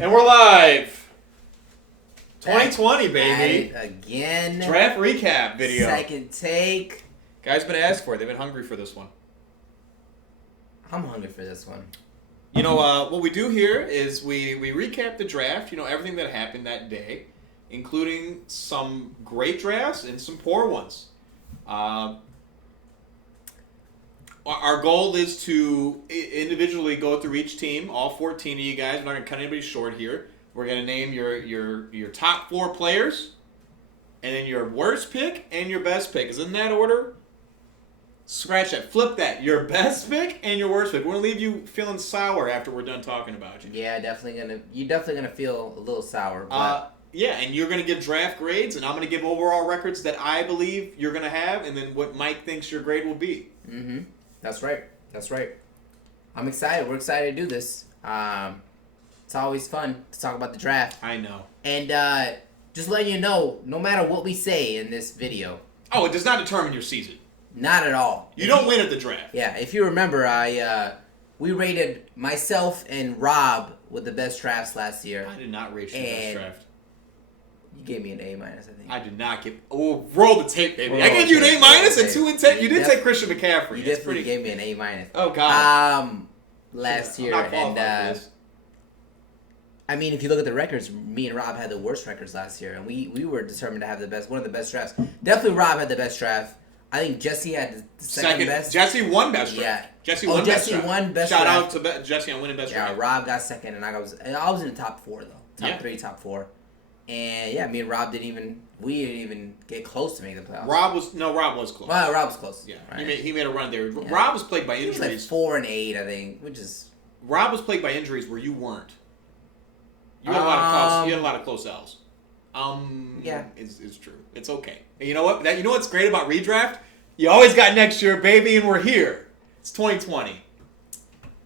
And we're live. 2020, baby. Again. Draft recap video. Second take. Guys been asked for it. They've been hungry for this one. I'm hungry for this one. You know, what we do here is we recap the draft, everything that happened that day, including some great drafts and some poor ones. Our goal is to individually go through each team, all 14 of you guys. We're not going to cut anybody short here. We're going to name your top 4 players, and then your worst pick and your best pick. Is in that order? Scratch that. Flip that. Your best pick and your worst pick. We're going to leave you feeling sour after we're done talking about you. Yeah, you're definitely gonna feel a little sour. But yeah, and you're going to give draft grades, and I'm going to give overall records that I believe you're going to have, and then what Mike thinks your grade will be. Mm-hmm. That's right. I'm excited. We're excited to do this. It's always fun to talk about the draft. I know. And just letting you know, no matter what we say in this video. Oh, it does not determine your season. Not at all. You don't win at the draft. Yeah, if you remember, we rated myself and Rob with the best drafts last year. I did not rate you the best draft. You gave me an A-, I think. I did not give... Oh, roll the tape, baby. Roll I gave you an A- and 2 and 10. You did Yep. take Christian McCaffrey. You definitely gave me an A-. Oh, God. Last year. I'm not qualified for this. I mean, if you look at the records, me and Rob had the worst records last year, and we were determined to have one of the best drafts. Definitely Rob had the best draft. I think Jesse had the second best. Jesse won best draft. Yeah. Jesse won best draft. Shout draft. out to Jesse on winning best draft. Yeah, Rob got second, and I was in the top 4, though. Top 3, top 4. And yeah, me and Rob didn't even get close to making the playoffs. Rob was close. Well, Rob was close. Yeah, right. he made a run there. Yeah. Rob was plagued by injuries. He was like 4 and 8, I think, which is. Rob was plagued by injuries where you weren't. You had a lot of close L's. Yeah, it's true. It's okay. And you know what? You know what's great about redraft? You always got next year, baby, and we're here. It's 2020.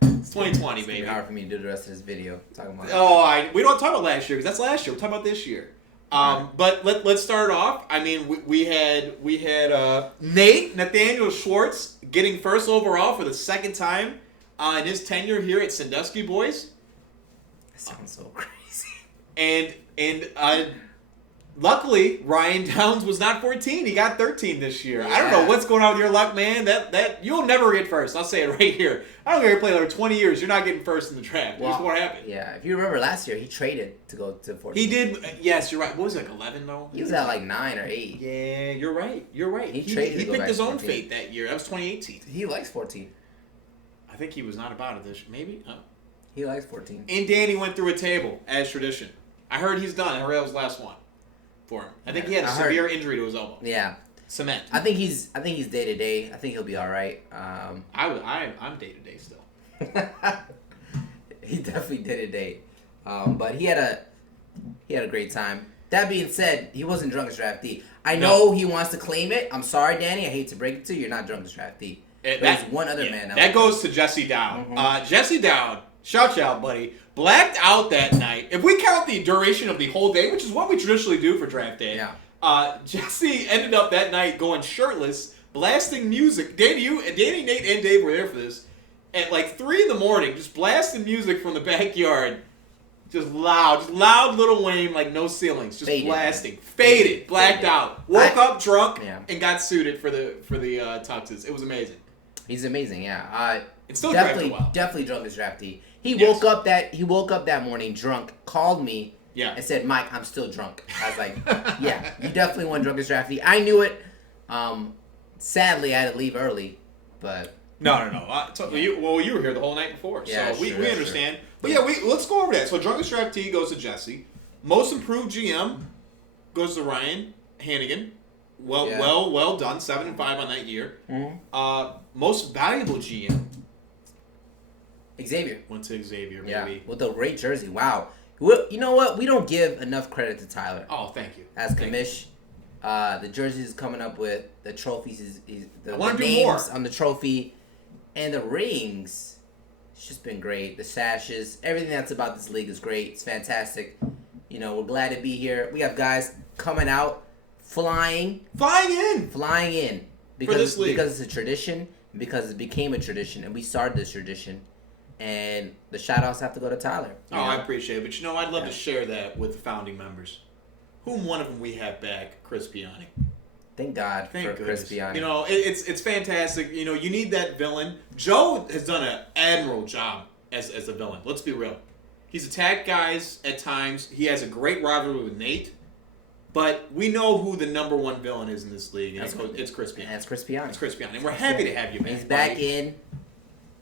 It's 2020, baby. It's hard for me to do the rest of this video. Talking about we don't talk about last year because that's last year. We're talking about this year. But let's start off. I mean, we had Nathaniel Schwartz getting first overall for the second time in his tenure here at Sandusky Boys. That sounds so crazy. And luckily Ryan Downs was not 14. He got 13 this year. Yeah. I don't know what's going on with your luck, man. That you'll never get first. I'll say it right here. I don't care if you play another 20 years. You're not getting first in the draft. Well, what happened? Yeah, if you remember last year, he traded to go to 14. He did. Yes, you're right. What was it, like 11 though? He was at like 9 or 8. Yeah, you're right. He picked his own fate that year. That was 2018. He likes 14. I think he was not about it this year. Maybe. He likes 14. And Danny went through a table as tradition. I heard he's done. I heard that was the last one for him. I think he had a severe injury to his elbow. Yeah. Cement. I think he's day to day. I think he'll be all right. I'm day to day still. He definitely day to day. But he had a great time. That being said, he wasn't drunk as draftee. I know he wants to claim it. I'm sorry, Danny. I hate to break it to you. You're not drunk as draftee. There's one other man. That goes to Jesse Down. Mm-hmm. Jesse Down, shout out, buddy. Blacked out that night. If we count the duration of the whole day, which is what we traditionally do for draft day, Jesse ended up that night going shirtless, blasting music. Danny, Nate, and Dave were there for this. At like 3 in the morning, just blasting music from the backyard. Just loud Lil Wayne, like no ceilings, just blasting. Faded, blacked out. Woke up drunk and got suited for the tuxes. It was amazing. He's amazing, yeah. It's still definitely drunk as draftee. He woke up that morning drunk, called me, and said, "Mike, I'm still drunk." I was like, "Yeah, you definitely won drunk as draftee." I knew it. Sadly, I had to leave early, but no. You were here the whole night before, so we understand. Sure. But yeah, let's go over that. So drunk as draftee goes to Jesse. Most improved GM goes to Ryan Hannigan. Well done. 7 and 5 on that year. Mm-hmm. Most valuable GM. Xavier. Went to Xavier, baby. Yeah, with a great jersey. Wow. You know what? We don't give enough credit to Tyler. Oh, thank you. As commish. The jerseys is coming up with the trophies. The names more on the trophy. And the rings. It's just been great. The sashes. Everything that's about this league is great. It's fantastic. We're glad to be here. We have guys coming out, flying in. Because it's a tradition. Because it became a tradition. And we started this tradition. And the shout-outs have to go to Tyler. Oh, I appreciate it. But, I'd love to share that with the founding members. Whom one of them we have back, Chris Piani. Thank God for Chris Piani. It's fantastic. You need that villain. Joe has done an admirable job as a villain. Let's be real. He's attacked guys at times. He has a great rivalry with Nate. But we know who the number one villain is in this league. And it's Chris Piani. That's Chris Piani. It's Chris Piani. And we're happy to have you back. He's back in.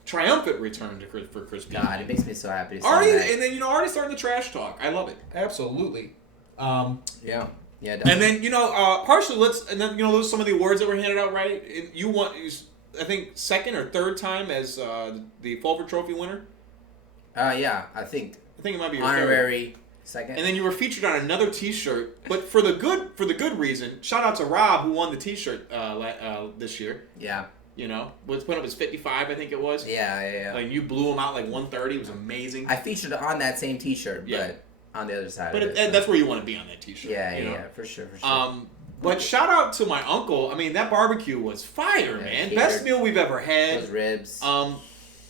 Triumphant return for Chris Piani. God, it makes me so happy to see that. And then, already starting the trash talk. I love it. Absolutely. Yeah. Yeah, definitely. And then, partially, those are some of the awards that were handed out, right? You won, I think, second or third time as the Fulford Trophy winner? Yeah, I think it might be your honorary second. And then you were featured on another T-shirt, but for the good reason. Shout out to Rob, who won the T-shirt this year. Yeah. Was put up as 55, I think it was. Yeah. Like, you blew him out like 130. It was amazing. I featured on that same T-shirt, but on the other side. But that's where you want to be on that T-shirt. Yeah, for sure. But shout out to my uncle. I mean, that barbecue was fire, man. Best meal we've ever had. Those ribs.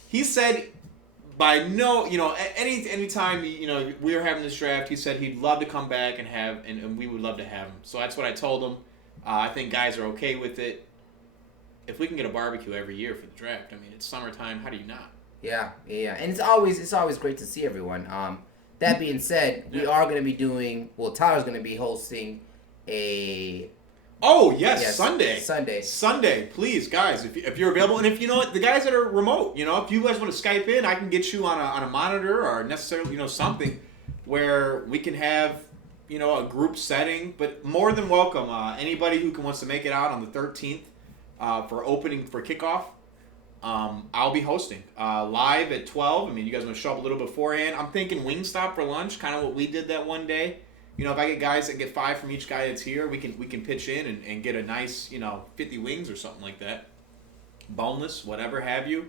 He said, any time we were having this draft, he said he'd love to come back and we would love to have him. So that's what I told him. I think guys are okay with it. If we can get a barbecue every year for the draft, I mean, it's summertime. How do you not? Yeah, and it's always great to see everyone. That being said, we are going to be doing. Well, Tyler's going to be hosting a. Oh yes, Sunday, please, guys, if you're available, and if the guys that are remote, if you guys want to Skype in, I can get you on a monitor or necessarily something where we can have a group setting. But more than welcome, anybody who wants to make it out on the 13th for kickoff. I'll be hosting live at 12. I mean, you guys want to show up a little beforehand. I'm thinking Wingstop for lunch, kind of what we did that one day. If I get guys that get 5 from each guy that's here, we can pitch in and get a nice 50 wings or something like that, boneless, whatever have you.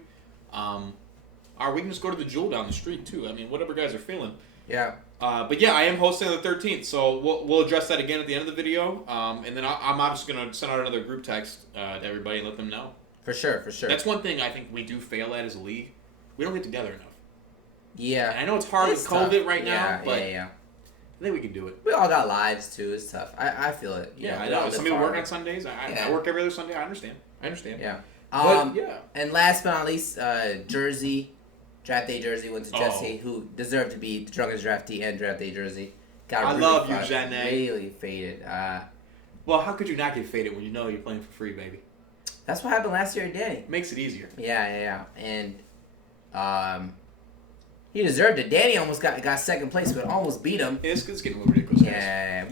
Or we can just go to the Jewel down the street too. I mean, whatever guys are feeling. Yeah. But yeah, I am hosting on the 13th, so we'll address that again at the end of the video. And then I'm just gonna send out another group text to everybody and let them know. For sure. That's one thing I think we do fail at as a league. We don't get together enough. Yeah. And I know it's hard with COVID right now, but yeah. I think we can do it. We all got lives too. It's tough. I feel it. I know. Some people work on Sundays. I work every other Sunday. I understand. Yeah. Yeah. And last but not least, jersey, draft day jersey went to Jesse, who deserved to be the drunkest draftee and draft day jersey. I love you, Jeanette. Really faded. Well, how could you not get faded when you're playing for free, baby? That's what happened last year at Danny. Makes it easier. Yeah. And he deserved it. Danny almost got second place, but almost beat him. It's getting a little ridiculous. Yeah,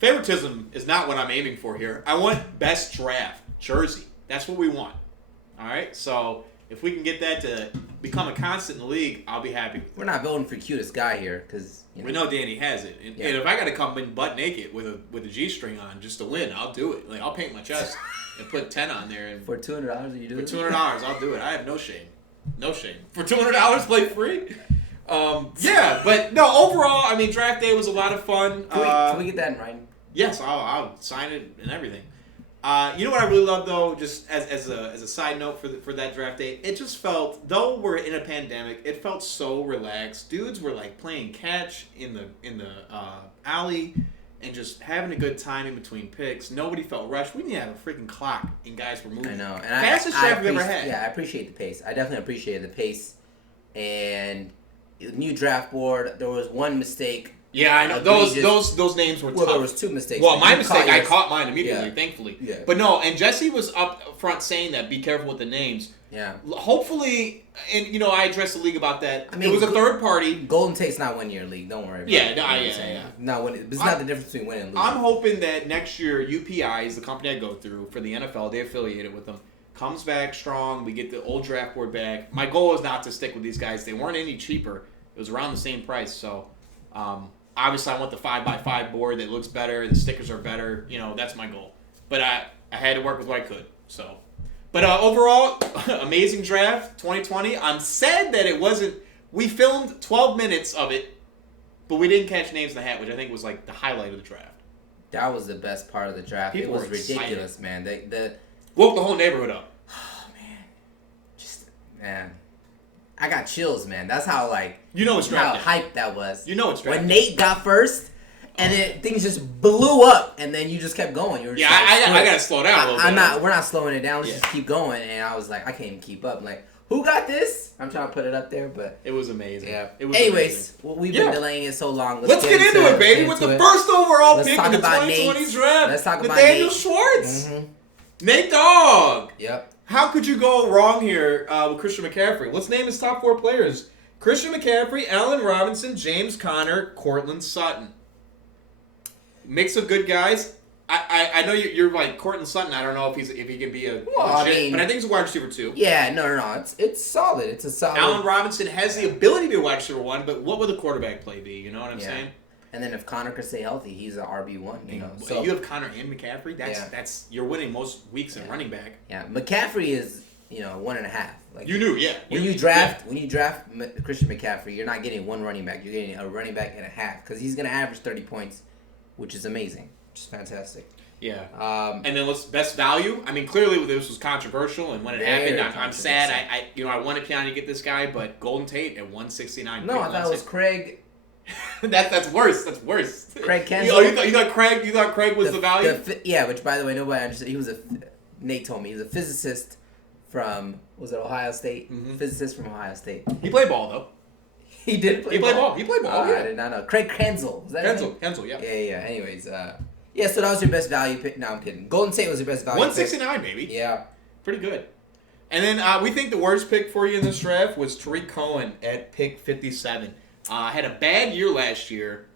favoritism is not what I'm aiming for here. I want best draft jersey. That's what we want. All right. So if we can get that to become a constant in the league, I'll be happy. We're not voting for cutest guy here because we know Danny has it. And if I got to come in butt naked with a G-string on just to win, I'll do it. Like I'll paint my chest and put 10 on there. And for $200, you do it. For $200, I'll do it. I have no shame. No shame. For $200, play free. Yeah, but no. Overall, I mean, draft day was a lot of fun. Can we get that in writing? Yes, I'll sign it and everything. You know what I really love though, just as a side note for that draft day, it just felt, though we're in a pandemic, it felt so relaxed. Dudes were like playing catch in the alley and just having a good time in between picks. Nobody felt rushed. We didn't have a freaking clock and guys were moving. I know. And fastest draft we've ever had. Yeah, I appreciate the pace. I definitely appreciated the pace. And new draft board, there was one mistake. Yeah, I know. Those names were tough. Well, there was 2 mistakes. Well, my mistake, I caught mine immediately, thankfully. Yeah. But no, and Jesse was up front saying that, be careful with the names. Yeah. Hopefully, and I addressed the league about that. I mean, it was a third party. Golden Tate's not 1 year league. Don't worry about it. Yeah. It's not the difference between winning and losing. I'm hoping that next year UPI is the company I go through for the NFL. They affiliated with them. Comes back strong. We get the old draft board back. My goal is not to stick with these guys. They weren't any cheaper. It was around the same price. So, obviously, I want the 5x5 board that looks better. The stickers are better. That's my goal. But I had to work with what I could. So, but overall, amazing draft 2020. I'm sad that it wasn't. We filmed 12 minutes of it, but we didn't catch names in the hat, which I think was like the highlight of the draft. That was the best part of the draft. People it was ridiculous, man. Woke the whole neighborhood up. Oh man, man. I got chills, man. That's how it's how hyped that was. It's when Nate got first. And then things just blew up, and then you just kept going. You were just I gotta slow down a little bit. We're not slowing it down. Let's just keep going. And I was like, I can't even keep up. I'm like, who got this? I'm trying to put it up there, but it was amazing. Yeah. It was Anyways, we've been delaying it so long. Let's get into it, baby. With the first overall pick in the 2020 draft, let's talk about Nathaniel Schwartz, Nate Dogg. Yep. How could you go wrong here with Christian McCaffrey? Let's name his top 4 players: Christian McCaffrey, Allen Robinson, James Conner, Courtland Sutton. Mix of good guys. I know you're like Courtland Sutton. I don't know if he can be a legit, but I think he's a wide receiver too. Yeah, no. It's solid. It's a solid. Allen Robinson has the ability to be a wide receiver 1, but what would the quarterback play be? You know what I'm saying? And then if Conner could stay healthy, he's an RB1. So you have Conner and McCaffrey. That's you're winning most weeks in running back. Yeah, McCaffrey is 1.5. You knew, yeah. When you draft Christian McCaffrey, you're not getting one running back. You're getting a running back and a half because he's gonna average 30 points. Which is amazing. Which is fantastic. Yeah. And then best value. I mean, clearly this was controversial, and when it happened, I'm sad. I wanted Keanu to get this guy, but Golden Tate at 169. No, I thought it was Craig. That's worse. That's worse. Craig Kensel. You thought Craig was the value? Which by the way, nobody understood. He was Nate told me he was a physicist from Ohio State. Mm-hmm. Physicist from Ohio State. He played ball though. He did play ball. He played ball. I did not know. Craig Kensel. Was that Kensel, yeah. Yeah. Anyways, so that was your best value pick. No, I'm kidding. Golden State was your best value 169, pick. baby. Yeah. Pretty good. And then we think the worst pick for you in this draft was Tariq Cohen at pick 57. Had a bad year last year.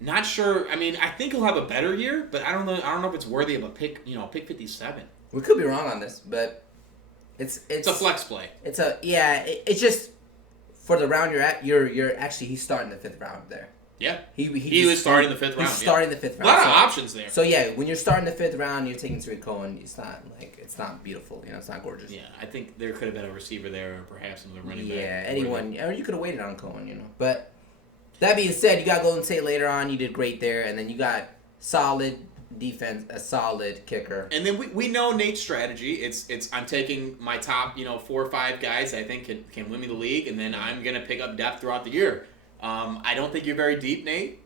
Not sure. I mean, I think he'll have a better year, but I don't know if it's worthy of a pick, pick 57. We could be wrong on this, but it's a flex play. It's just for the round you're at, you're actually he's starting the 5th round there. Yeah. He was starting the 5th round. He's starting the 5th round. A lot of options there. So yeah, when you're starting the 5th round, you're taking Tariq Cohen. It's not beautiful. It's not gorgeous. Yeah, I think there could have been a receiver there, or perhaps another running back. Yeah, anyone, or you could have waited on Cohen. But that being said, you got Golden State later on. You did great there, and then you got solid defense, a solid kicker. And then we know Nate's strategy. It's I'm taking my top 4 or 5 guys I think can win me the league, and then I'm gonna pick up depth throughout the year. I don't think you're very deep, Nate,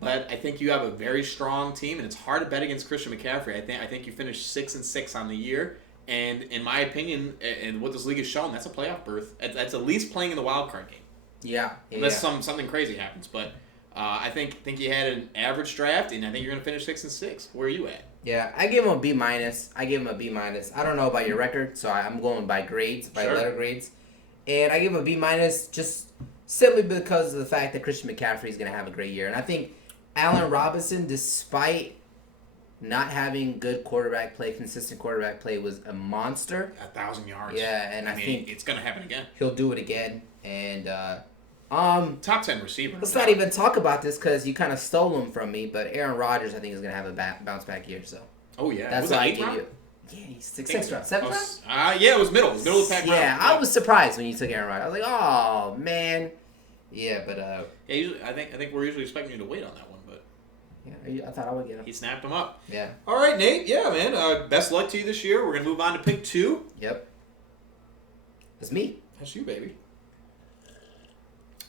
but I think you have a very strong team, and it's hard to bet against Christian McCaffrey. I think you finished 6-6 on the year, and in my opinion, and what this league has shown, that's a playoff berth. That's at least playing in the wild card game. Yeah. Unless something crazy happens, but. I think you had an average draft, and I think you're going to finish 6-6. Where are you at? Yeah, I give him a B-. I don't know about your record, so I'm going by grades, letter grades. And I give him a B- just simply because of the fact that Christian McCaffrey is going to have a great year. And I think Allen Robinson, despite not having good quarterback play, consistent quarterback play, was a monster. 1,000 yards. Yeah, and I think it's going to happen again. He'll do it again. And top 10 receiver. Let's not even talk about this because you kind of stole him from me. But Aaron Rodgers, I think, is going to have a bounce back year. So. Oh yeah. That's why I give you. Yeah, he's 6 round, 7 round. Yeah, it was middle. It was middle of the pack. Yeah, I was surprised when you took Aaron Rodgers. I was like, oh man. Yeah, but yeah, usually, I think we're usually expecting you to wait on that one, but. Yeah, I thought I would get him. He snapped him up. Yeah. All right, Nate. Yeah, man. Best luck to you this year. We're gonna move on to pick 2. Yep. That's me. That's you, baby.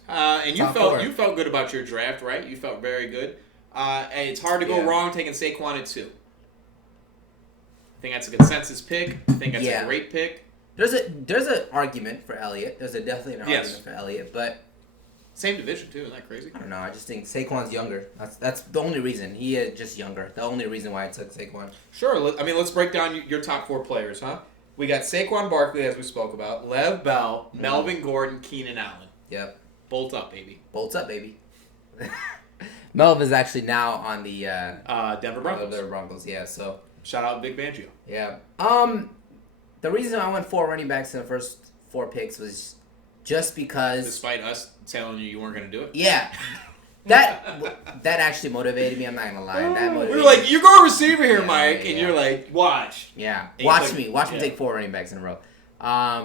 And you felt good about your draft, right? You felt very good. And it's hard to go wrong taking Saquon at 2. I think that's a consensus pick. I think that's a great pick. There's an argument for Elliott. There's definitely an argument for Elliott, but same division too. Isn't that crazy? I don't know. I just think Saquon's younger. That's the only reason. He is just younger. The only reason why I took Saquon. Sure. Let's break down your top 4 players, huh? We got Saquon Barkley, as we spoke about, Lev Bell, Melvin Gordon, Keenan Allen. Yep. Bolt up, baby. Bolts up, baby. Melvin's actually now on the Denver Broncos. Denver Broncos, yeah. So shout out Big Fangio. Yeah. The reason I went 4 running backs in the first 4 picks was just because. Despite us telling you weren't going to do it. Yeah. That actually motivated me. I'm not gonna lie. That motivated we were like, "You're going receiver here, Mike," and you're like, "Watch." Yeah. Watch me take 4 running backs in a row. I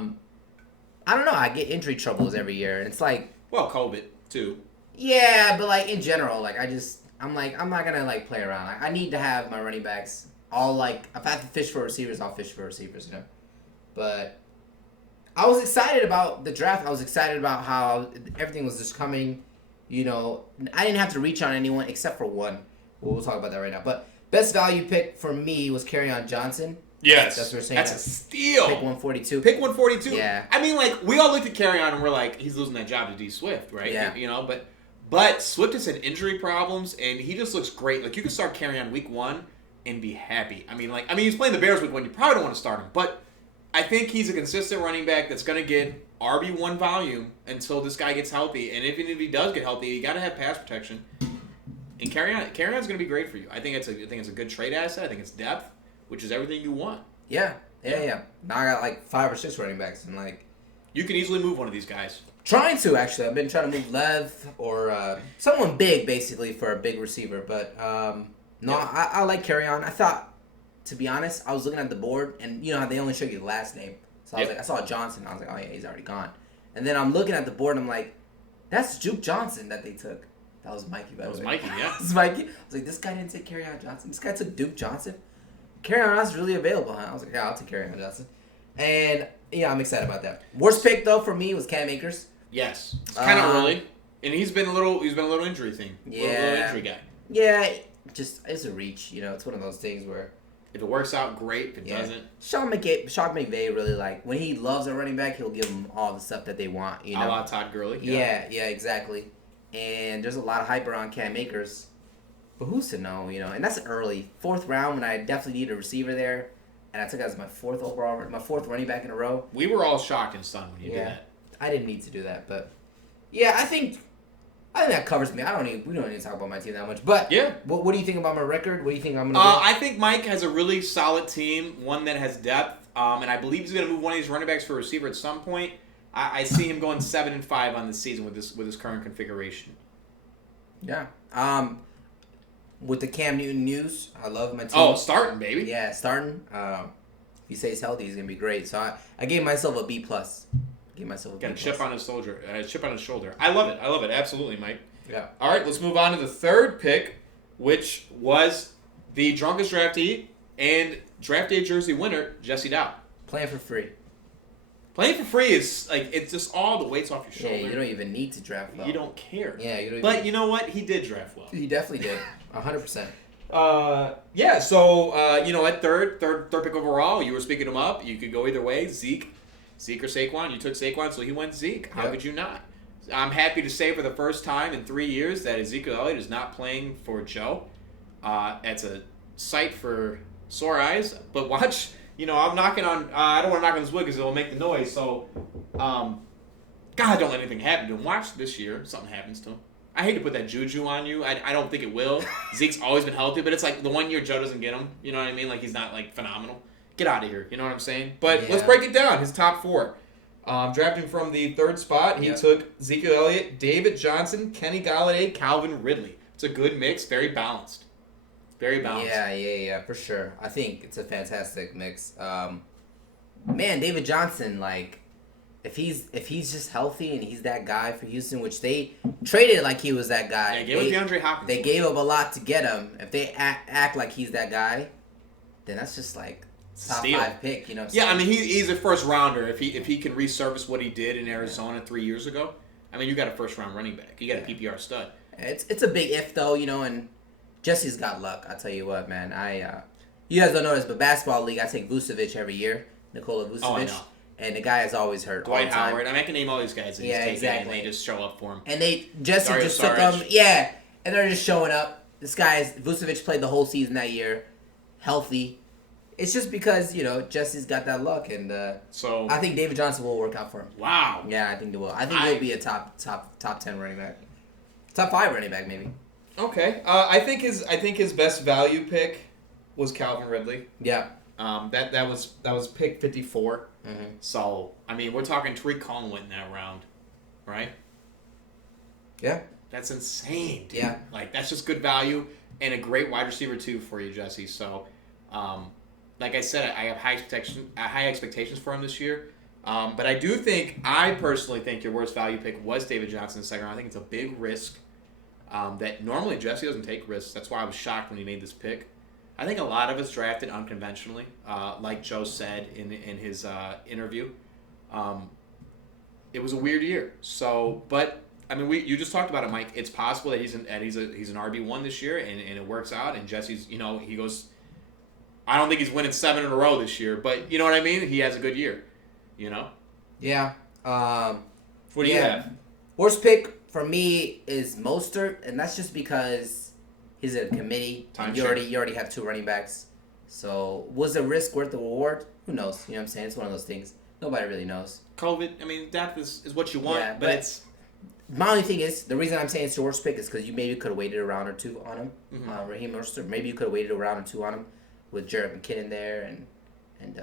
don't know. I get injury troubles every year, and it's like. Well, COVID too. Yeah, but like in general, like I'm not gonna like play around. Like, I need to have my running backs all like if I have to fish for receivers, I'll fish for receivers, But I was excited about the draft. I was excited about how everything was just coming. You know, I didn't have to reach on anyone except for one. We'll talk about that right now. But best value pick for me was Kerryon Johnson. Yes. That's what we're saying. That's a steal. Pick 142. Pick 142. Yeah. I mean, like, we all looked at Kerryon and we're like, he's losing that job to D Swift, right? Yeah. You know, but Swift has had injury problems and he just looks great. Like, you can start Kerryon week 1 and be happy. I mean, he's playing the Bears week 1. You probably don't want to start him, but I think he's a consistent running back that's going to get RB1 volume until this guy gets healthy. And even if he does get healthy, you got to have pass protection. And Kerryon's going to be great for you. I think it's a good trade asset. I think it's depth, which is everything you want. Yeah. Now I got like 5 or 6 running backs, and like you can easily move one of these guys. Trying to actually, I've been trying to move Lev or someone big basically for a big receiver. But I like Kerryon. I thought, to be honest, I was looking at the board, and you know how they only show you the last name. So I was like, I saw Johnson. I was like, oh yeah, he's already gone. And then I'm looking at the board, and I'm like, that's Juke Johnson that they took. That was Mikey, by the way. That was Mikey, yeah. That was Mikey. I was like, this guy didn't take Kerryon Johnson. This guy took Duke Johnson. Kerryon Johnson's really available, huh? I was like, yeah, I'll take Kerryon Johnson. And yeah, I'm excited about that. Worst pick though for me was Cam Akers. Yes, it's kind of early, and he's been a little injury thing. Yeah, little injury guy. Yeah, just it's a reach. You know, it's one of those things where if it works out, great. If it doesn't, Sean McVay really when he loves a running back, he'll give them all the stuff that they want. You know, a la Todd Gurley. Yeah, exactly. And there's a lot of hype around Cam Akers, but who's to know? You know, and that's early 4th round when I definitely need a receiver there, and I took it as my 4th running back in a row. We were all shocked and stunned when you did that. I didn't need to do that, but yeah, I think that covers me. We don't need to talk about my team that much, but yeah. What do you think about my record? What do you think I'm gonna do? I think Mike has a really solid team, one that has depth, and I believe he's gonna move one of these running backs for a receiver at some point. I see him going 7-5 on the season with his current configuration. Yeah. With the Cam Newton news, I love my team. Oh, starting, baby. Yeah, starting. If he stays healthy, he's gonna be great. So I gave myself a B+. Got a chip on his shoulder. I love it. Absolutely, Mike. Yeah. All right, let's move on to the third pick, which was the drunkest draftee and draft day jersey winner, Jesse Dow. Playing for free. Playing for free is it's just all the weights off your shoulder. Yeah, you don't even need to draft well. You don't care. Yeah, you don't. But you know what? He did draft well. He definitely did. 100%. Yeah. So at third pick overall, you were speaking him up. You could go either way. Zeke or Saquon. You took Saquon, so he went Zeke. How could you not? I'm happy to say for the first time in 3 years that Ezekiel Elliott is not playing for Joe. It's a sight for sore eyes. But watch. I'm knocking on. I don't want to knock on this wood because it will make the noise. So, God, don't let anything happen to him. Watch this year, something happens to him. I hate to put that juju on you. I don't think it will. Zeke's always been healthy, but it's like the 1 year Joe doesn't get him. You know what I mean? Like he's not phenomenal. Get out of here. You know what I'm saying? But let's break it down. His top 4. Drafting from the 3rd spot, he took Ezekiel Elliott, David Johnson, Kenny Golladay, Calvin Ridley. It's a good mix, very balanced. Very balanced. Yeah, for sure. I think it's a fantastic mix. Man, David Johnson, if he's just healthy and he's that guy for Houston, which they traded like he was that guy. Yeah, gave up DeAndre Hopkins. They gave up a lot to get him. If they act like he's that guy, then that's just top 5 pick. You know what I'm saying? I mean he's a first rounder if he can resurface what he did in Arizona 3 years ago. I mean you got a first round running back. You got a PPR stud. It's a big if though, and Jesse's got luck. I'll tell you what, man. You guys don't know this, but basketball league, I take Vucevic every year. Nikola Vucevic. Oh, I know. And the guy is always hurt. Dwight all the time. Howard. I can name all these guys that he's taking, exactly. and they just show up for him. And Jesse just took them. Yeah, and they're just showing up. Vucevic played the whole season that year, healthy. It's just because, Jesse's got that luck, and so I think David Johnson will work out for him. Wow. Yeah, I think they will. I think he'll be a top 10 running back. Top 5 running back, maybe. Okay. I think his best value pick was Calvin Ridley. Yeah. That was pick 54. Mm-hmm. So we're talking Tariq Cohen went in that round, right? Yeah. That's insane, dude. Yeah. That's just good value and a great wide receiver too for you, Jesse. So, like I said, I have high expectations for him this year. But I personally think your worst value pick was David Johnson in the second round. I think it's a big risk. That normally Jesse doesn't take risks. That's why I was shocked when he made this pick. I think a lot of us drafted unconventionally, like Joe said in his interview. It was a weird year. So, but I mean, you just talked about it, Mike. It's possible that he's an RB1 this year, and it works out. And Jesse's, he goes. I don't think he's winning 7 in a row this year, but you know what I mean. He has a good year. Yeah. What do you have? Worst pick for me is Mostert, and that's just because he's in a committee. You already have 2 running backs. So was the risk worth the reward? Who knows? You know what I'm saying? It's one of those things. Nobody really knows. COVID, I mean, that is what you want, but it's... My only thing is, the reason I'm saying it's the worst pick is because you maybe could have waited a round or 2 on him. Mm-hmm. Raheem Mostert, maybe you could have waited a round or 2 on him with Jared McKinnon there and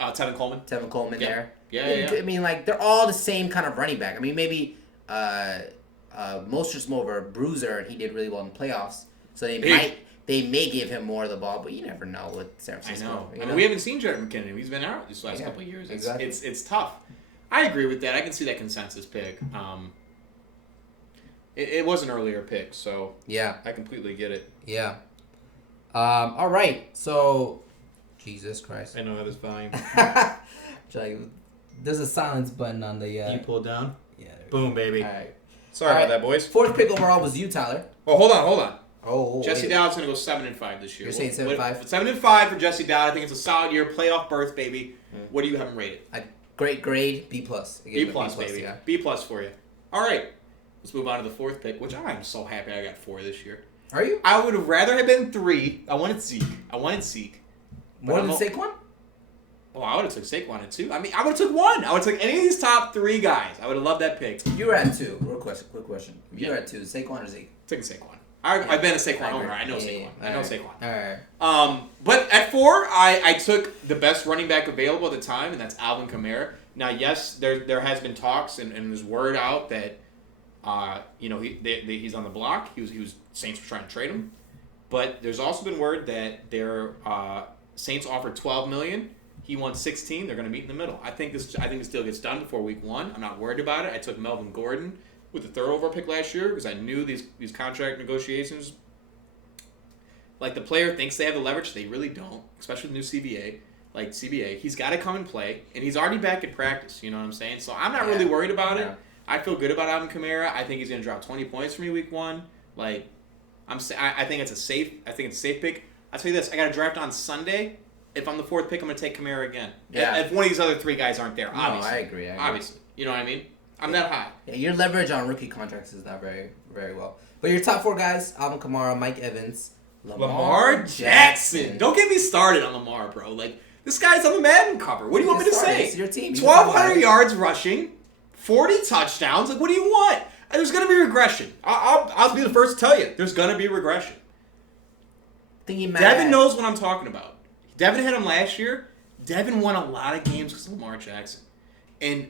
Tevin Coleman. Tevin Coleman there. Yeah. I mean, like, they're all the same kind of running back. I mean, maybe Mostert's more of a bruiser, and he did really well in the playoffs. So they may give him more of the ball, but you never know with San Francisco. I know. We haven't seen Jared McKinnon. He's been out these last couple of years. It's tough. I agree with that. I can see that consensus pick. It was an earlier pick, so I completely get it. Yeah. All right. So, Jesus Christ. I know that is fine. There's a silence button on the. You pulled down. Yeah. Boom, baby. All right. Sorry about that, boys. 4th pick overall was you, Tyler. Oh, hold on. Oh, Jesse Dowd's gonna go 7-5 this year. You're saying 7-5? 7-5 for Jesse Dowd. I think it's a solid year, playoff berth, baby. What do you have him rated? Great grade, B+. B+, baby. Yeah. B+ for you. All right, let's move on to the 4th pick, which I'm so happy I got 4 this year. Are you? I would have rather have been 3. I wanted Zeke. More than Saquon? Oh, I would have took Saquon at 2. I mean, I would have took 1. I would have took any of these top 3 guys. I would have loved that pick. You were at 2. Quick question. You were at 2. Saquon or Zeke? Taking Saquon. I've been a Saquon owner. I know Saquon. I know Saquon. All right. But at 4, I took the best running back available at the time, and that's Alvin Kamara. Now, yes, there has been talks and there's word out that he's on the block. He was Saints were trying to trade him, but there's also been word that their Saints offered $12 million. He wants 16. They're going to meet in the middle. I think this deal gets done before week 1. I'm not worried about it. I took Melvin Gordon with the 3rd overall pick last year because I knew these contract negotiations. Like, the player thinks they have the leverage. They really don't, especially the new CBA. Like, CBA, he's got to come and play, and he's already back in practice. You know what I'm saying? So I'm not really worried about it. I feel good about Alvin Kamara. I think he's going to drop 20 points for me week 1. Like, I think it's a safe pick. I'll tell you this. I got a draft on Sunday. If I'm the 4th pick, I'm going to take Kamara again. Yeah. If one of these other 3 guys aren't there, obviously. No, I agree. Obviously. You know what I mean? I'm that high. Yeah, your leverage on rookie contracts is not very, very well. But your top 4 guys, Alvin Kamara, Mike Evans, Lamar Jackson. Don't get me started on Lamar, bro. Like, this guy's on the Madden cover. What do you want me to say? It's your team. 1,200 yards rushing, 40 touchdowns. Like, what do you want? And there's going to be regression. I'll be the first to tell you. There's going to be regression. Devin knows what I'm talking about. Devin hit him last year. Devin won a lot of games because of Lamar Jackson. And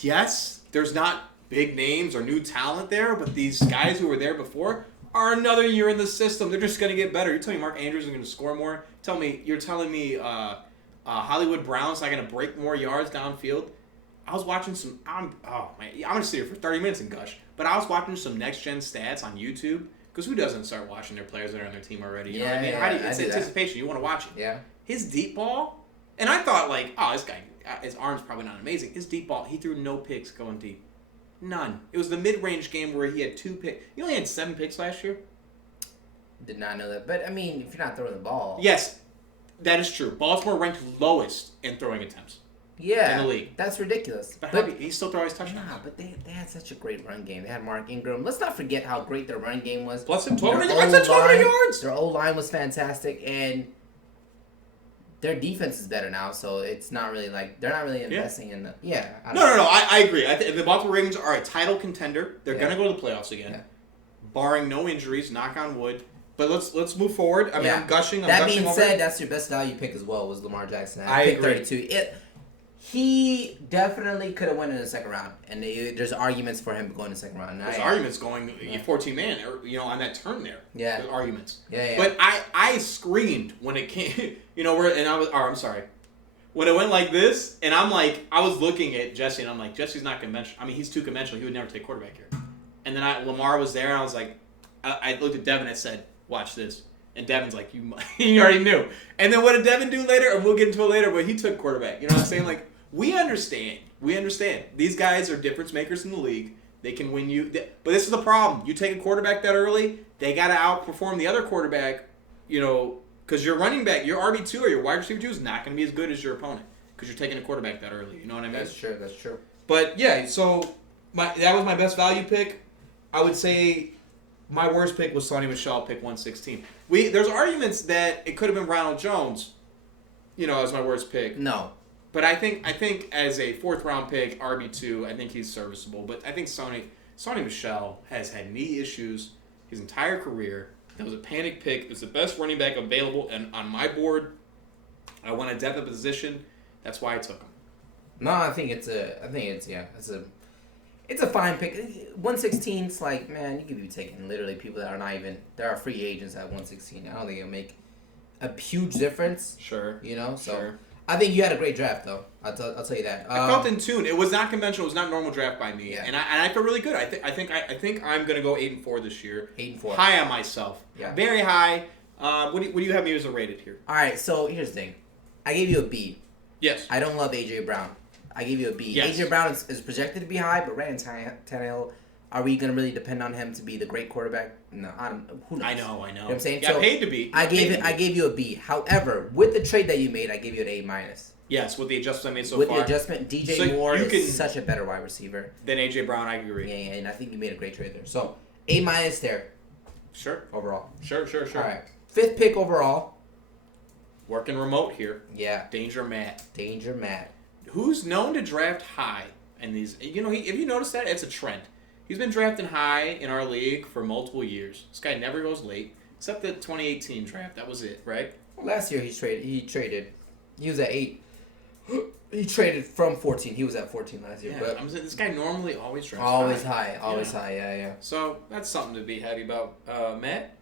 yes, there's not big names or new talent there, but these guys who were there before are another year in the system. They're just going to get better. You're telling me Mark Andrews is going to score more? You're telling me Hollywood Brown's not going to break more yards downfield? I was watching some... I'm going to sit here for 30 minutes and gush. But I was watching some next-gen stats on YouTube. Because who doesn't start watching their players that are on their team already? You know what I mean? It's anticipation. You want to watch it. Yeah. His deep ball... And I thought, like, this guy... His arm's probably not amazing. His deep ball, he threw no picks going deep. None. It was the mid-range game where he had 2 picks. He only had 7 picks last year. Did not know that. But, I mean, if you're not throwing the ball... Yes, that is true. Baltimore ranked lowest in throwing attempts. Yeah. In the league. That's ridiculous. But he still throws touchdowns. Nah, but they had such a great run game. They had Mark Ingram. Let's not forget how great their run game was. Plus 1,200 yards. Their O-line was fantastic, and their defense is better now, so it's not really like... They're not really investing in the... Yeah. No, I agree. If the Baltimore Ravens are a title contender, they're going to go to the playoffs again. Barring no injuries, knock on wood. But let's move forward. I mean, I'm gushing. That being said, that's your best value pick as well, was Lamar Jackson. I agree. 32. He definitely could have went in the second round, and there's arguments for him going in the second round. There's arguments going 14-man, on that turn there. Yeah. There's arguments. Yeah. But I screamed when it came, I'm sorry. When it went like this, and I was looking at Jesse, and I'm like, Jesse's not conventional. I mean, he's too conventional. He would never take quarterback here. And then Lamar was there, and I was like, I looked at Devin and I said, watch this. And Devin's like, you already knew. And then what did Devin do later? And we'll get into it later, but he took quarterback. You know what I'm saying? Like, we understand We understand. These guys are difference makers in the league. They can win you. But this is the problem. You take a quarterback that early, they got to outperform the other quarterback, because your running back, your RB2 or your wide receiver 2 is not going to be as good as your opponent because you're taking a quarterback that early. You know what I mean? That's true. But, yeah, so that was my best value pick. I would say my worst pick was Sonny Michel, pick 116. There's arguments that it could have been Ronald Jones, as my worst pick. No. But I think as a 4th round pick, RB2, I think he's serviceable. But I think Sonny Michel has had knee issues his entire career. That was a panic pick. It was the best running back available, and on my board, I want a depth of position. That's why I took him. No, I think it's a fine pick. 116. It's like, man, you could be taking literally people that are not even. There are free agents at 116. I don't think it'll make a huge difference. Sure. So. Sure. I think you had a great draft, though. I'll tell you that. I felt in tune. It was not conventional. It was not a normal draft by me, and I feel really good. I think I'm gonna go 8-4 this year. 8-4. High on myself. Yeah. Very high. What do you have me as a rated here? All right. So here's the thing. I gave you a B. Yes. I don't love AJ Brown. I gave you a B. Yes. AJ Brown is projected to be high, but Ryan Tannehill. Are we gonna really depend on him to be the great quarterback? No, I don't. Who knows? I know. You know what I'm saying? Got paid to be. I gave you a B. However, with the trade that you made, I gave you an A-. Yes, with the adjustments I made so far. With the adjustment, DJ Moore is such a better wide receiver than AJ Brown. I agree. Yeah, and I think you made a great trade there. So A- there. Sure. Overall. Sure. All right. 5th pick overall. Working remote here. Yeah. Danger Matt. Who's known to draft high in these? If you notice that, it's a trend. He's been drafting high in our league for multiple years. This guy never goes late, except the 2018 draft. That was it, right? Well, last year he traded. He was at 8. He traded from 14. He was at 14 last year. Yeah, but I'm saying this guy normally always drafts high. Always high. Yeah. So that's something to be happy about, Matt.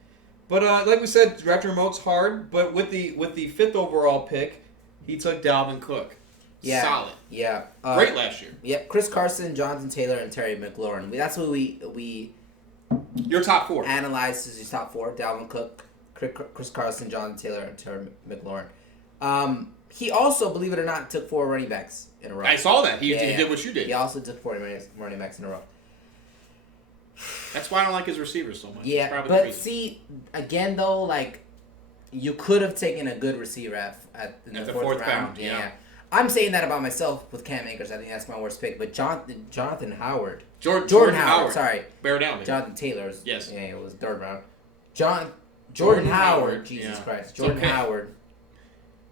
But like we said, drafting remote's hard. But with the 5th overall pick, he took Dalvin Cook. Yeah. Solid. Yeah. Great last year. Yep. Chris Carson, Jonathan Taylor, and Terry McLaurin. That's what we. Your top 4. Analyzed as your top 4: Dalvin Cook, Chris Carson, Jonathan Taylor, and Terry McLaurin. He also, believe it or not, took 4 running backs in a row. I saw that. He did what you did. He also took 4 running backs in a row. That's why I don't like his receivers so much. Yeah, but see, again though, like, you could have taken a good receiver at the 4th round. Yeah. I'm saying that about myself with Cam Akers. I think that's my worst pick. But Jonathan Howard. Jordan Howard. Sorry. Bear down. Man. Jonathan Taylor's. Yes. Yeah, it was 3rd round. Jordan Howard. Jesus Christ. Jordan Howard.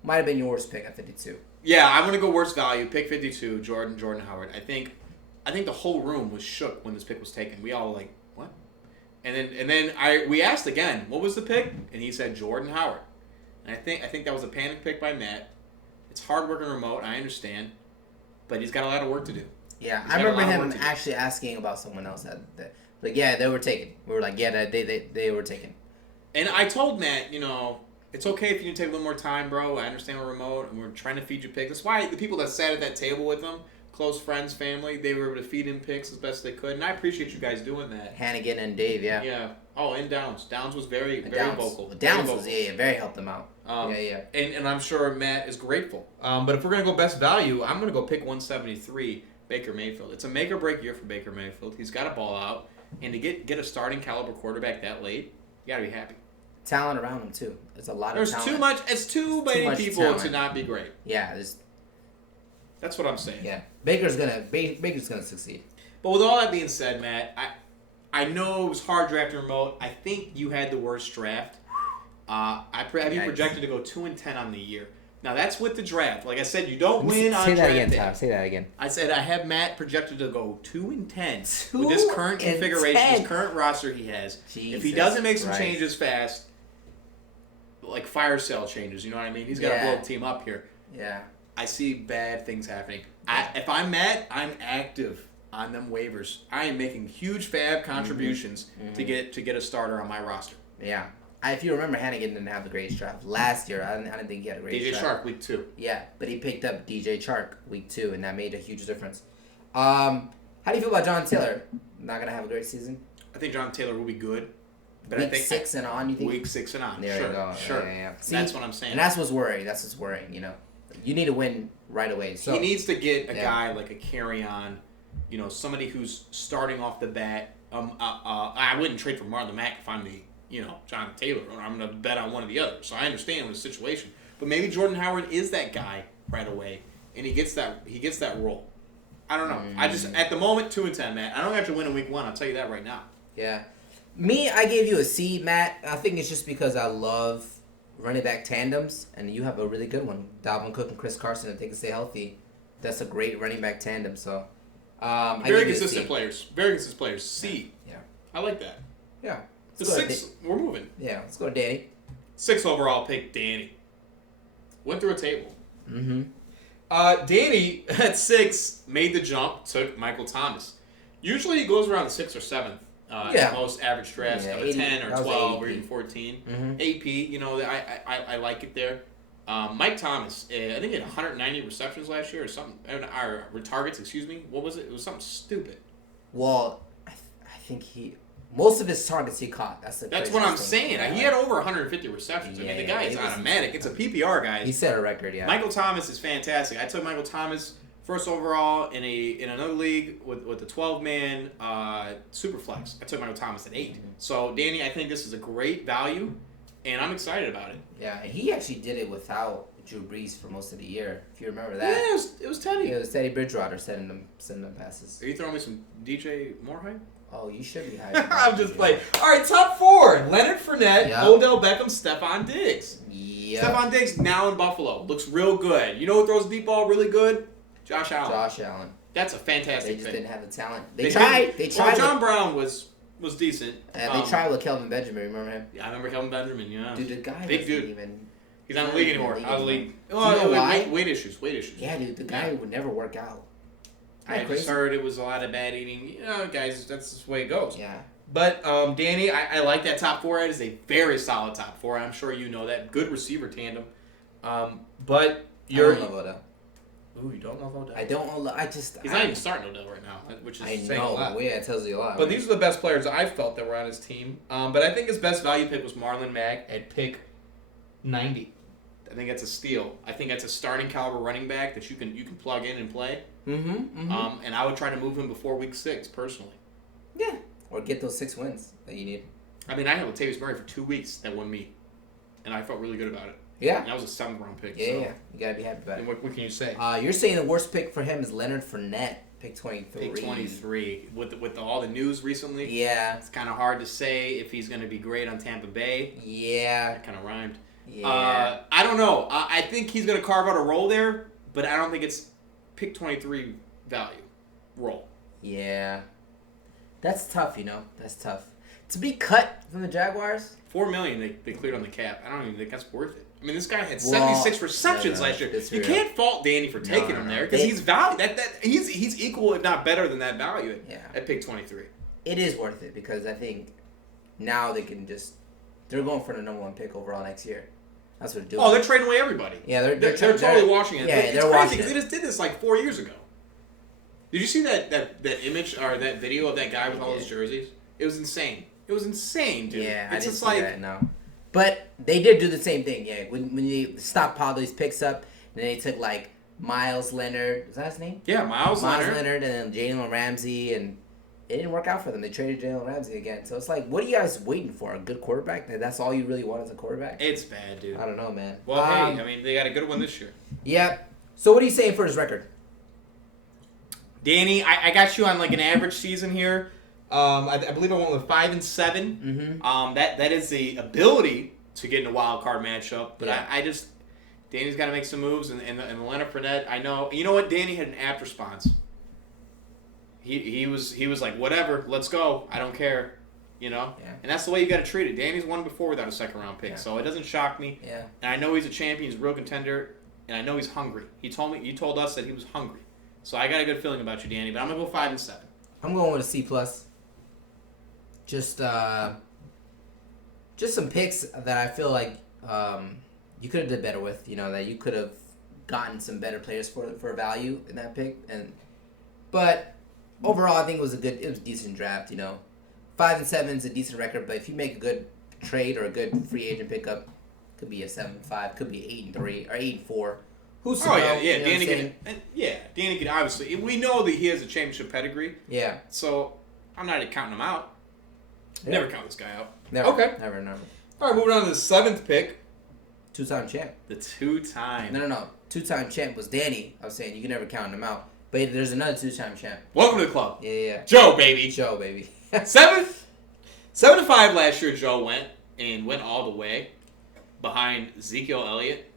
Might have been your worst pick at 52. Yeah, I'm gonna go worst value. Pick 52. Jordan Howard. I think the whole room was shook when this pick was taken. We all like, what? And then we asked again, what was the pick? And he said Jordan Howard. And I think that was a panic pick by Matt. It's hard working remote, I understand, but he's got a lot of work to do. Yeah, I remember him actually asking about someone else like, yeah, they were taken. We were like, yeah, they were taken. And I told Matt, it's okay if you need to take a little more time, bro. I understand we're remote and we're trying to feed you picks. That's why the people that sat at that table with him, close friends, family, they were able to feed him picks as best they could. And I appreciate you guys doing that. Hannigan and Dave, yeah. Yeah. Oh, and Downs. Downs was very vocal. Downs was, very helped them out. And I'm sure Matt is grateful. But if we're going to go best value, I'm going to go pick 173, Baker Mayfield. It's a make or break year for Baker Mayfield. He's got a ball out. And to get a starting caliber quarterback that late, you got to be happy. Talent around him too. There's a lot of talent. It's too many people talent to not be great. Yeah, that's what I'm saying. Yeah, Baker's gonna succeed. But with all that being said, Matt, I know it was hard drafting remote. I think you had the worst draft. I have you projected to go 2-10 on the year. Now that's with the draft. Like I said, you don't win on draft day. Say that again, Tom. Say that again. I said I have Matt projected to go 2-10 with this current configuration, this current roster he has. Jesus if he doesn't make some Christ. changes fast, like fire sale changes, you know what I mean? He's got to blow the team up here. Yeah. I see bad things happening. If I'm Matt, I'm active on them waivers. I am making huge fab contributions to get a starter on my roster. Yeah. If you remember, Hannigan didn't have the greatest draft last year. I didn't think he had a great draft. DJ Chark, week 2. Yeah, but he picked up DJ Chark week 2, and that made a huge difference. How do you feel about John Taylor? Not going to have a great season? I think John Taylor will be good. But week I think 6 and on, you think? Week 6 and on. There sure, you go. Sure. Yeah. See, that's what I'm saying. And that's what's worrying. That's You need to win right away. So he needs to get a guy like a carry-on, somebody who's starting off the bat. I wouldn't trade for Marlon Mack if I'm the, Jonathan Taylor, or I'm going to bet on one of the others. So I understand the situation. But maybe Jordan Howard is that guy right away, and he gets that role. I don't know. I just, at the moment, 2-10, Matt. I don't have to win in week 1. I'll tell you that right now. Yeah. Me, I gave you a C, Matt. I think it's just because I love running back tandems, and you have a really good one. Dalvin Cook and Chris Carson, if they can stay healthy. That's a great running back tandem. So, very consistent players. Very consistent players. C. Yeah. I like that. Yeah. The 6, we're moving. Yeah, let's go to Danny. 6 overall pick, Danny. Went through a table. Mm-hmm. Danny, at 6, made the jump, took Michael Thomas. Usually he goes around the 6th or 7th. In most average drafts, 10 or 12 or even 14. Mm-hmm. AP, I like it there. Mike Thomas, I think he had 190 receptions last year or something. Or targets, excuse me. What was it? It was something stupid. Well, I think most of his targets he caught. That's what I'm saying. He had over 150 receptions. I mean, the guy is automatic. It's a PPR, guys. He set a record, yeah. Michael Thomas is fantastic. I took Michael Thomas first overall in another league with the 12-man Superflex. I took Michael Thomas at 8. So, Danny, I think this is a great value, and I'm excited about it. Yeah, and he actually did it without Drew Brees for most of the year, if you remember that. Yeah, it was Teddy. Yeah, it was Teddy Bridgewater sending them passes. Are you throwing me some DJ Moore hype? Oh, you should be hyped. I'm just playing. All right, top 4. Leonard Fournette, Odell Beckham, Stephon Diggs. Yep. Stephon Diggs now in Buffalo. Looks real good. You know who throws the deep ball really good? Josh Allen. That's a fantastic pick. They just didn't have the talent. They tried. Well, John Brown was decent. They tried with Kelvin Benjamin. Remember him? Yeah, I remember Kelvin Benjamin. Yeah. Dude, the guy big dude. He's not in the league anymore. Out of the league. Oh, you know why? Weight issues. Yeah, dude, the guy would never work out. I just heard it was a lot of bad eating. Guys, that's the way it goes. Yeah. But, Danny, I like that top 4. It is a very solid top 4. I'm sure you know that. Good receiver tandem. But you're... I don't love Odell. Ooh, you don't love Odell? I don't love... He's not even starting Odell right now, which is saying a lot. Yeah, it tells you a lot. But these are the best players I felt that were on his team. But I think his best value pick was Marlon Mack at pick 90. I think that's a steal. I think that's a starting caliber running back that you can plug in and play. Mm-hmm. And I would try to move him before week 6, personally. Yeah. Or get those 6 wins that you need. I mean, I had Latavius Murray for 2 weeks that won me. And I felt really good about it. Yeah. And that was a 7th-round pick. Yeah, yeah. You got to be happy about it. What can you say? You're saying the worst pick for him is Leonard Fournette, pick 23. Pick 23. With all the news recently. Yeah. It's kind of hard to say if he's going to be great on Tampa Bay. Yeah. That kind of rhymed. Yeah. I don't know. I think he's going to carve out a role there, but I don't think it's pick 23 value role. Yeah. That's tough, That's tough. To be cut from the Jaguars? $4 million they cleared on the cap. I don't even think that's worth it. I mean, this guy had 76 receptions last year. You can't fault Danny for taking him there because he's value. He's equal, if not better than that value at pick 23. It is worth it because I think now they're going for the number 1 pick overall next year. That's what they're doing. Oh, they're trading away everybody. Yeah, they're totally washing it. Yeah, it's crazy because they just did this like 4 years ago. Did you see that image or that video of that guy with all his jerseys? It was insane. It was insane, dude. Yeah, it's I just didn't see that, no. But they did do the same thing, yeah. When they stockpiled these picks up, then they took like Miles Leonard. Was that his name? Yeah, Miles Leonard, and then Jalen Ramsey, and it didn't work out for them. They traded Jalen Ramsey again. So it's like, what are you guys waiting for? A good quarterback? That's all you really want as a quarterback? It's bad, dude. I don't know, man. Well, hey, I mean, they got a good one this year. Yep. So what are you saying for his record? Danny, I got you on like an average season here. I believe I went with 5 and 7. Mm-hmm. That is the ability to get in a wild card matchup, but I just Danny's got to make some moves, and the Leonard Fournette. I know. You know what? Danny had an apt response. He was like, whatever, let's go. I don't care. Yeah. And that's the way you got to treat it. Danny's won before without a second-round pick, so it doesn't shock me. Yeah. And I know he's a champion. He's a real contender, and I know he's hungry. You told us that he was hungry. So I got a good feeling about you, Danny. But I'm gonna go 5 and 7. I'm going with a C+. Just some picks that I feel like you could have did better with. That you could have gotten some better players for value in that pick. But overall, I think it was a decent draft. 5 and 7 is a decent record. But if you make a good trade or a good free agent pickup, could be a 7-5, could be 8-3 or 8-4. Who's Danny can obviously. We know that he has a championship pedigree. Yeah. So I'm not counting him out. Yeah. Never count this guy out. Never. Okay. Never. All right, moving on to the 7th pick. 2-time champ. The 2-time. No. 2-time champ was Danny. I was saying you can never count him out. But there's another 2-time champ. Welcome to the club. Yeah. Joe, baby. 7 to 5 last year. Joe went all the way behind Ezekiel Elliott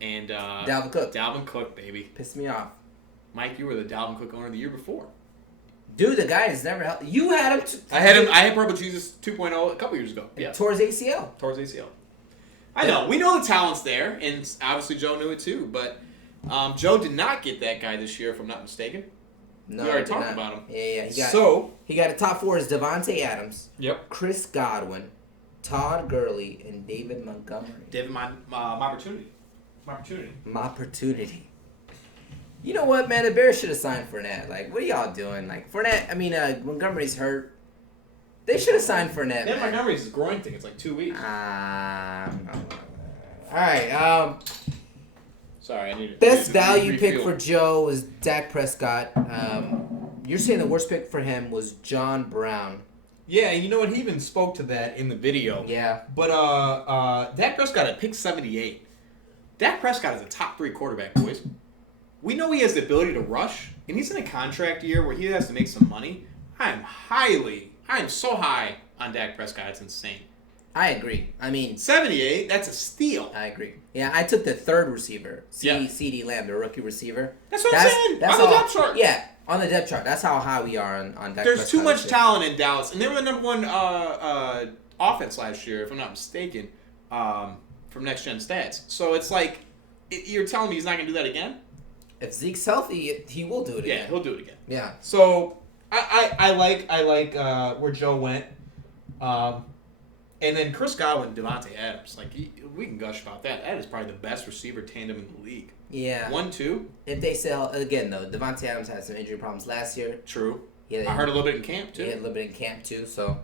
and Dalvin Cook. Dalvin Cook, baby. Pissed me off. Mike, you were the Dalvin Cook owner the year before. Dude, the guy has never helped. You had him. I had Purple Jesus 2.0 a couple years ago. Yeah. Towards ACL. I know. We know the talent's there, and obviously Joe knew it too. But Joe did not get that guy this year, if I'm not mistaken. No, we already talked about him. Yeah. He got a top 4 is Devontae Adams. Yep. Chris Godwin, Todd Gurley, and David Montgomery. My opportunity. You know what, man? The Bears should have signed Fournette. Like, what are y'all doing? Like, Montgomery's hurt. They should have signed Fournette. Yeah, Montgomery's groin thing. It's like 2 weeks. All right. Sorry, I need best value pick for Joe was Dak Prescott. You're saying the worst pick for him was John Brown. Yeah, and you know what? He even spoke to that in the video. Yeah. But Dak Prescott at pick 78. Dak Prescott is a top 3 quarterback, boys. We know he has the ability to rush, and he's in a contract year where he has to make some money. I am so high on Dak Prescott. It's insane. I agree. 78, that's a steal. I agree. Yeah, I took the 3rd receiver, CeeDee Lamb, the rookie receiver. That's what I'm saying. On the depth chart. Yeah, on the depth chart. That's how high we are on Dak Prescott. There's too much talent in Dallas, and they were the number 1 offense last year, if I'm not mistaken, from Next Gen Stats. So it's like, you're telling me he's not going to do that again? If Zeke's healthy, he will do it again. Yeah, he'll do it again. Yeah. So I like where Joe went, and then Chris Godwin, Devontae Adams. Like we can gush about that. That is probably the best receiver tandem in the league. Yeah. 1-2. If they sell again though, Devontae Adams had some injury problems last year. True. Yeah. I heard a little bit in camp too. Yeah, a little bit in camp too. So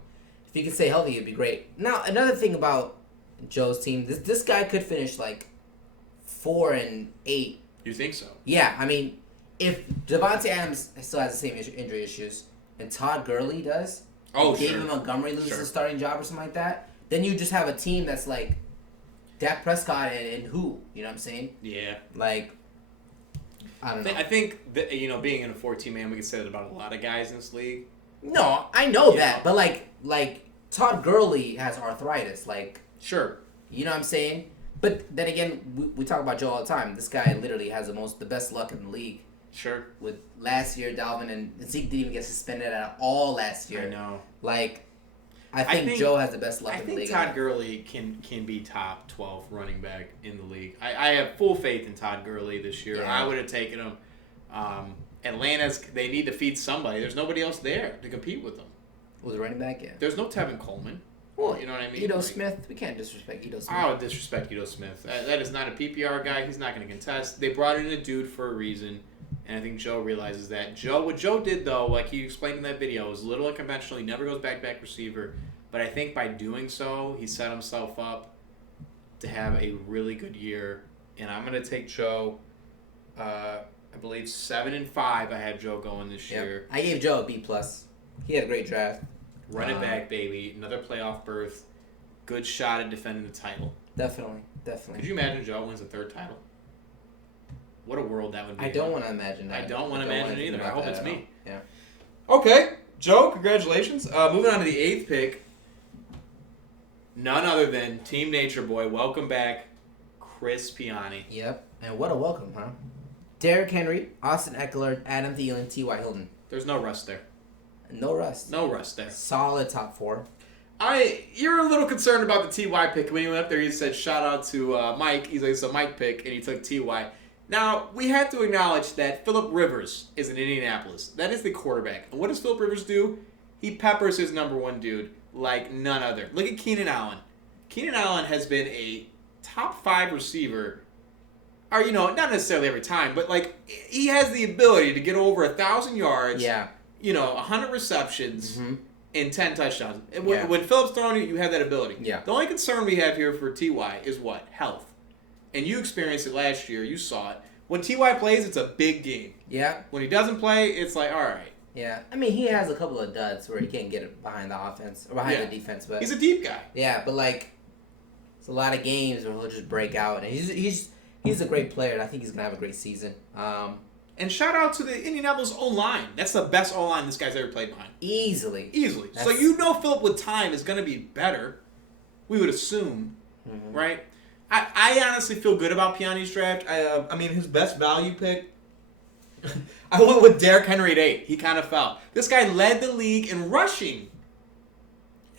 if he could stay healthy, it'd be great. Now another thing about Joe's team, this guy could finish like 4-8. You think so? Yeah, if Devontae Adams still has the same injury issues, and Todd Gurley does, David Montgomery loses his starting job or something like that, then you just have a team that's like Dak Prescott and who? You know what I'm saying? Yeah. Like, I don't know. I think that, being in a 14-man, we can say that about a lot of guys in this league. No, I know that, but like Todd Gurley has arthritis. Like, sure. You know what I'm saying? But then again, we talk about Joe all the time. This guy literally has the best luck in the league. Sure. With last year, Dalvin and Zeke didn't even get suspended at all last year. I know. Like, I think Joe has the best luck in the league. I think Todd Gurley can be top 12 running back in the league. I have full faith in Todd Gurley this year. Yeah. I would have taken him. They need to feed somebody. There's nobody else there to compete with them. Was a running back? Yeah. There's no Tevin Coleman. Well, you know what I mean? Ito Smith. We can't disrespect Ito Smith. I would disrespect Ito Smith. That is not a PPR guy. He's not going to contest. They brought in a dude for a reason, and I think Joe realizes that. What Joe did, though, like he explained in that video, was a little unconventional. He never goes back-to-back receiver. But I think by doing so, he set himself up to have a really good year. And I'm going to take Joe, I believe 7-5 I had Joe going this year. I gave Joe a B+. He had a great draft. Run it back, baby. Another playoff berth. Good shot at defending the title. Definitely. Could you imagine Joe wins a 3rd title? What a world that would be. I don't want to imagine that. I don't want to imagine it either. I hope it's me. Yeah. Okay. Joe, congratulations. Moving on to the 8th pick. None other than Team Nature Boy. Welcome back, Chris Piani. Yep. And what a welcome, huh? Derrick Henry, Austin Eckler, Adam Thielen, T.Y. Hilton. There's no rust there. No rust. No rust there. Solid top 4. You're a little concerned about the T.Y. pick. When he went up there, he said, shout out to Mike. He's like, it's a Mike pick, and he took T.Y. Now, we have to acknowledge that Phillip Rivers is in Indianapolis. That is the quarterback. And what does Phillip Rivers do? He peppers his number 1 dude like none other. Look at Keenan Allen. Keenan Allen has been a top 5 receiver. Or, not necessarily every time, but, he has the ability to get over 1,000 yards. Yeah. 100 receptions and 10 touchdowns. And when Yeah. Phillip's throwing you have that ability. Yeah. The only concern we have here for T.Y. is what? Health. and you experienced it last year. You saw it. When T.Y. plays, it's a big game. Yeah. When he doesn't play, it's like, all right. Yeah. I mean, he has a couple of duds where he can't get it behind the offense or behind the defense, but he's a deep guy. Yeah, but like, it's a lot of games where he'll just break out, and he's a great player, and I think he's gonna have a great season. And shout out to the Indianapolis O-line. That's the best O-line this guy's ever played behind. Easily. So you know Philip with time is going to be better. We would assume, right? I honestly feel good about Piani's draft. I mean, his best value pick, I went with Derrick Henry at 8. He kind of fell. This guy led the league in rushing.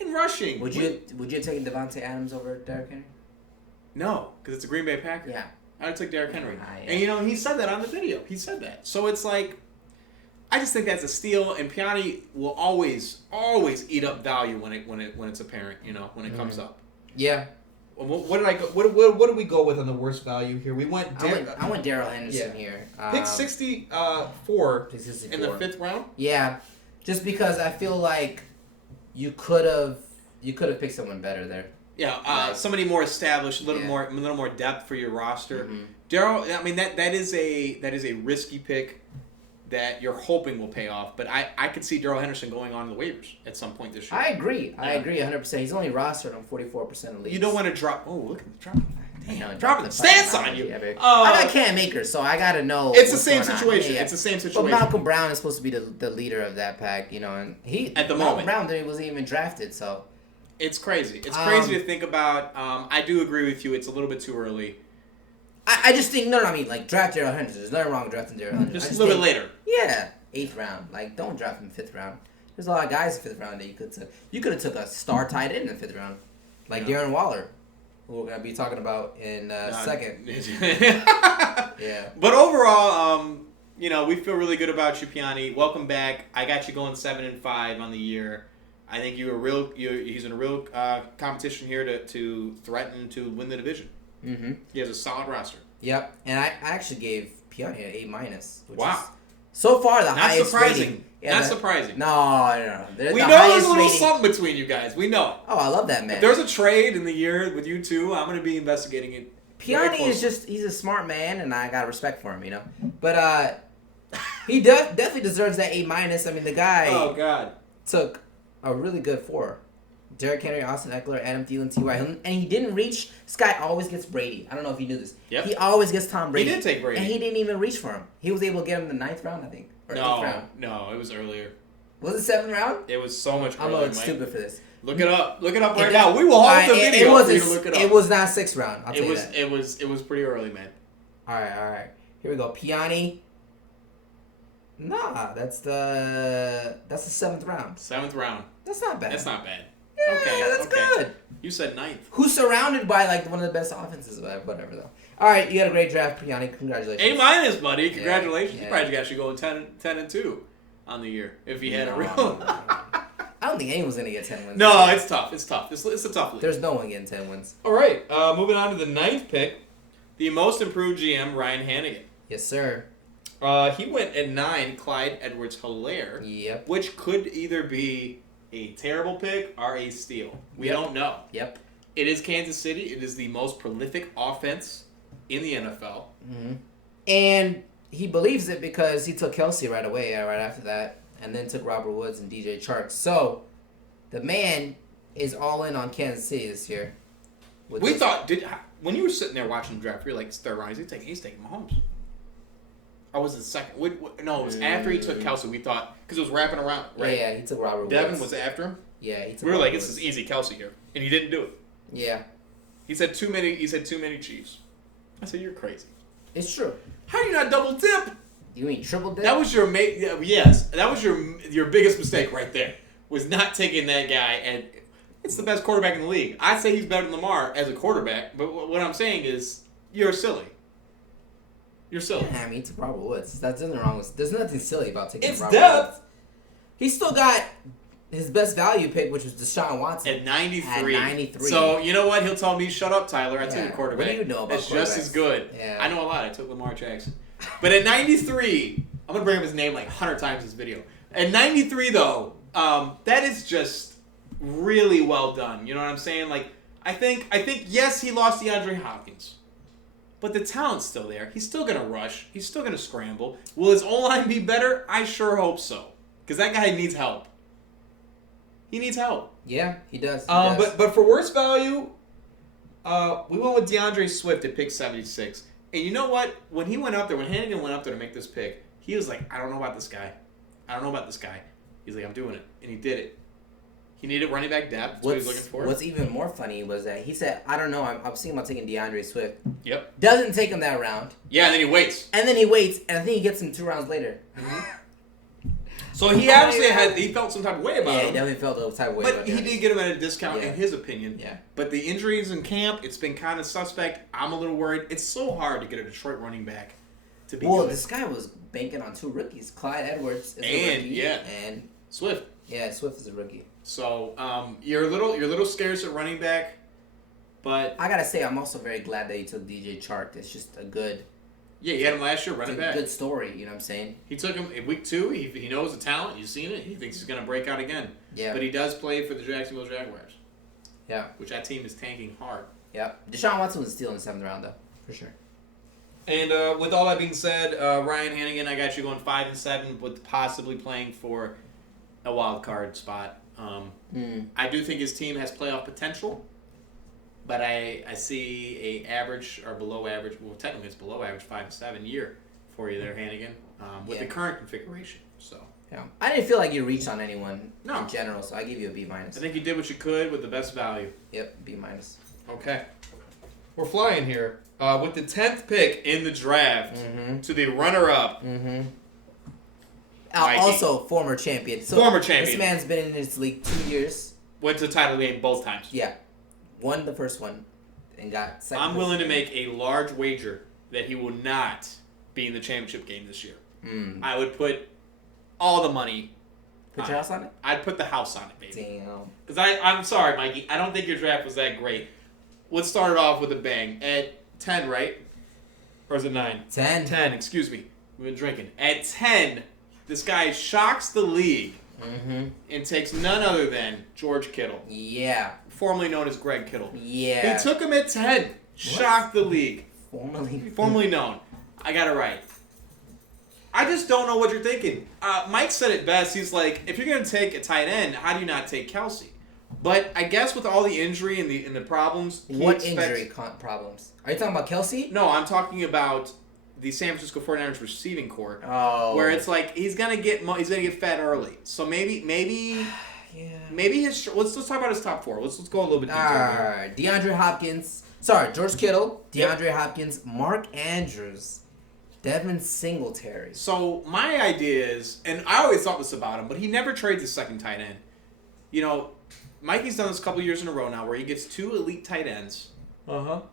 Would you have taken Devontae Adams over Derrick Henry? No, because it's a Green Bay Packer. Yeah. I would take Derrick Henry. And, he said that on the video. He said that. So it's like, I just think that's a steal, and Piani will always eat up value when it's apparent, when it comes up. Yeah. What did I go? What did we go with on the worst value here? We went. I went Darrell Henderson here. Pick 64 in the 5th round. Yeah, just because I feel like you could have picked someone better there. Yeah, somebody more established, a little more depth for your roster. Mm-hmm. Darrell, I mean that is a risky pick that you're hoping will pay off, but I could see Darrell Henderson going on the waivers at some point this year. I agree 100%. He's only rostered on 44% of leagues. You don't want to drop. Oh, look at the drop. Damn, dropping the stance on you. I got Cam Akers, so I gotta know. It's the same situation. It's the same situation. But Malcolm Brown is supposed to be the leader of that pack, and he at the Malcolm moment Brown wasn't even drafted, so. It's crazy. It's crazy to think about. I do agree with you. It's a little bit too early. I just think I mean, like, draft Darrell Henderson. There's nothing wrong with drafting Darrell Henderson. Just a little bit later. Yeah, 8th round. Like, don't draft him 5th round. There's a lot of guys in 5th round that you could took. You could have took a star tight end in the 5th round, like Darren Waller, who we're gonna be talking about in second. Yeah. But overall, we feel really good about you, Piani. Welcome back. I got you going 7-5 on the year. I think he's in a real competition here to threaten to win the division. Mm-hmm. He has a solid roster. Yep, and I actually gave Piani an A-, which wow. is so far the Not highest surprising. rating. Not surprising. No. We know there's a little something between you guys. We know. Oh, I love that man. If there's a trade in the year with you two, I'm going to be investigating it. Piani is he's a smart man, and I got respect for him, But he definitely deserves that A-. I mean, the guy took a really good 4. Derrick Henry, Austin Eckler, Adam Thielen, T.Y. Hilton. And he didn't reach. This guy always gets Brady. I don't know if you knew this. Yep. He always gets Tom Brady. He did take Brady. And he didn't even reach for him. He was able to get him in the 9th round, I think. Or 8th round. No, it was earlier. Was it 7th round? It was so much earlier, I'm a little stupid for this. Look it up. Look it up right now. We will hold the video for you to look it up. It was not 6th round. I'll tell you that. It was pretty early, man. All right. Here we go. Piani. Nah, that's the 7th round. 7th round. That's not bad. That's not bad. Yeah, okay, that's good. You said 9th. Who's surrounded by one of the best offenses, whatever though. All right, you got a great draft, Piani. Congratulations. A-, buddy. Congratulations. Yeah. You probably got you going 10-2 on the year if he had a real. I don't think anyone's gonna get 10 wins. No, it's tough. It's a tough league. There's no one getting 10 wins. All right, moving on to the 9th pick, the most improved GM, Ryan Hannigan. Yes, sir. He went at 9, Clyde Edwards-Helaire. Yep. Which could either be a terrible pick or a steal. We don't know. Yep. It is Kansas City. It is the most prolific offense in the NFL. Mm-hmm. And he believes it because he took Kelsey right away, right after that, and then took Robert Woods and DJ Chark. So, the man is all in on Kansas City this year. We thought, when you were sitting there watching the draft, you were like, it's 3rd round, he's taking Mahomes. Or was it 2nd? No, it was after he took Kelsey. We thought, because it was wrapping around, right? Yeah, he took Robert Woods. Devin was after him? Yeah, he took We were like, this is easy Kelsey here. And he didn't do it. Yeah. He said too many Chiefs. I said, you're crazy. It's true. How are you not double dip? You mean triple dip? That was your yes. That was your biggest mistake right there. Was not taking that guy, and it's the best quarterback in the league. I'd say he's better than Lamar as a quarterback, but what I'm saying is you're silly. You're silly. Yeah, I mean, he took Robert Woods. That's nothing wrong with. There's nothing silly about taking It's Robert depth. Woods. He still got his best value pick, which was Deshaun Watson. At 93. At 93. So, you know what? He'll tell me, shut up, Tyler. I took a quarterback. What do you know about It's just as good. Yeah. I know a lot. I took Lamar Jackson. But at 93, I'm going to bring up his name like 100 times in this video. At 93, though, that is just really well done. You know what I'm saying? Like, I think yes, he lost DeAndre Hopkins. but the talent's still there. He's still going to rush. He's still going to scramble. Will his O-line be better? I sure hope so. Because that guy needs help. He needs help. Yeah, he does. But for worst value, we went with DeAndre Swift at pick 76. And you know what? When he went up there, when Hannigan went up there to make this pick, he was like, I don't know about this guy. He's like, I'm doing it. And he did it. He needed running back depth. That's what he was looking for. What's even more funny was that he said, I don't know, I'm thinking about taking DeAndre Swift. Yep. Doesn't take him that round. Yeah, and then he waits. And I think he gets him 2 rounds later. Mm-hmm. So he obviously he felt some type of way about him. Yeah, he definitely felt a type of way but about him. But he did get him at a discount in his opinion. Yeah. But the injuries in camp, it's been kind of suspect. I'm a little worried. It's so hard to get a Detroit running back to be good. This guy was banking on 2 rookies. Clyde Edwards is a rookie. And Swift. Yeah, Swift is a rookie. So you're a little scarce at running back, but I gotta say I'm also very glad that you took DJ Chark. It's just a good. Yeah, you had him last year running back. Good story, you know what I'm saying? He took him in week 2. He knows the talent. You've seen it. He thinks he's gonna break out again. Yeah. But he does play for the Jacksonville Jaguars. Yeah. Which that team is tanking hard. Yeah. Deshaun Watson was still in the 7th round though, for sure. And with all that being said, Ryan Hannigan, I got you going 5 and 7, with possibly playing for a wild card spot. I do think his team has playoff potential, but I see a average or below average. Well, technically it's below average 5 and 7 year for you there, Hannigan, with the current configuration. So yeah, I didn't feel like you reached on anyone in general, so I give you a B-. I think you did what you could with the best value. Yep, B-. Okay, we're flying here with the 10th pick in the draft to the runner-up. Also, former champion. So former champion. This man's been in this league 2 years. Went to the title game both times. Yeah. Won the first one and got second. I'm willing to make a large wager that he will not be in the championship game this year. I would put all the money. Put your house on it? I'd put the house on it, baby. Damn. Because I'm sorry, Mikey. I don't think your draft was that great. Let's start it off with a bang. At 10, right? Or is it 9? 10. 10, excuse me. We've been drinking. At 10... This guy shocks the league and takes none other than George Kittle. Yeah. Formerly known as Greg Kittle. Yeah. He took him at 10. Shocked the league. Formerly known. I got it right. I just don't know what you're thinking. Mike said it best. He's like, if you're going to take a tight end, how do you not take Kelsey? But I guess with all the injury and the problems... What injury problems? Are you talking about Kelsey? No, I'm talking about... the San Francisco 49ers receiving core, where it's like he's gonna get fed early. So maybe his let's talk about his top 4. Let's go a little bit deeper. All right, George Kittle, DeAndre Hopkins, Mark Andrews, Devin Singletary. So my idea is, and I always thought this about him, but he never trades his second tight end. You know, Mikey's done this a couple years in a row now, where he gets 2 elite tight ends.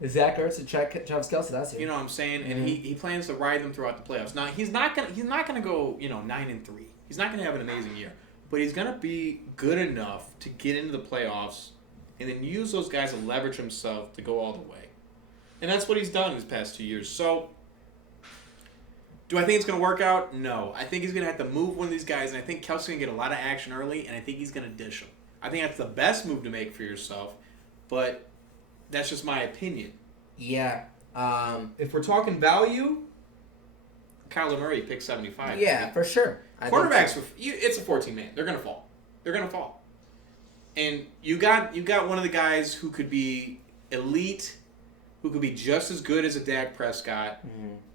Zach Ertz and Travis Kelce last year. You know what I'm saying? And he plans to ride them throughout the playoffs. Now he's not gonna go 9 and 3. He's not gonna have an amazing year, but he's gonna be good enough to get into the playoffs, and then use those guys to leverage himself to go all the way. And that's what he's done in his past 2 years. So, do I think it's gonna work out? No. I think he's gonna have to move one of these guys, and I think Kelce's gonna get a lot of action early, and I think he's gonna dish him. I think that's the best move to make for yourself, but. That's just my opinion. Yeah. If we're talking value, Kyler Murray picked 75. Yeah, for sure. Quarterbacks, it's a 14-man. They're gonna fall. And you got one of the guys who could be elite, who could be just as good as a Dak Prescott.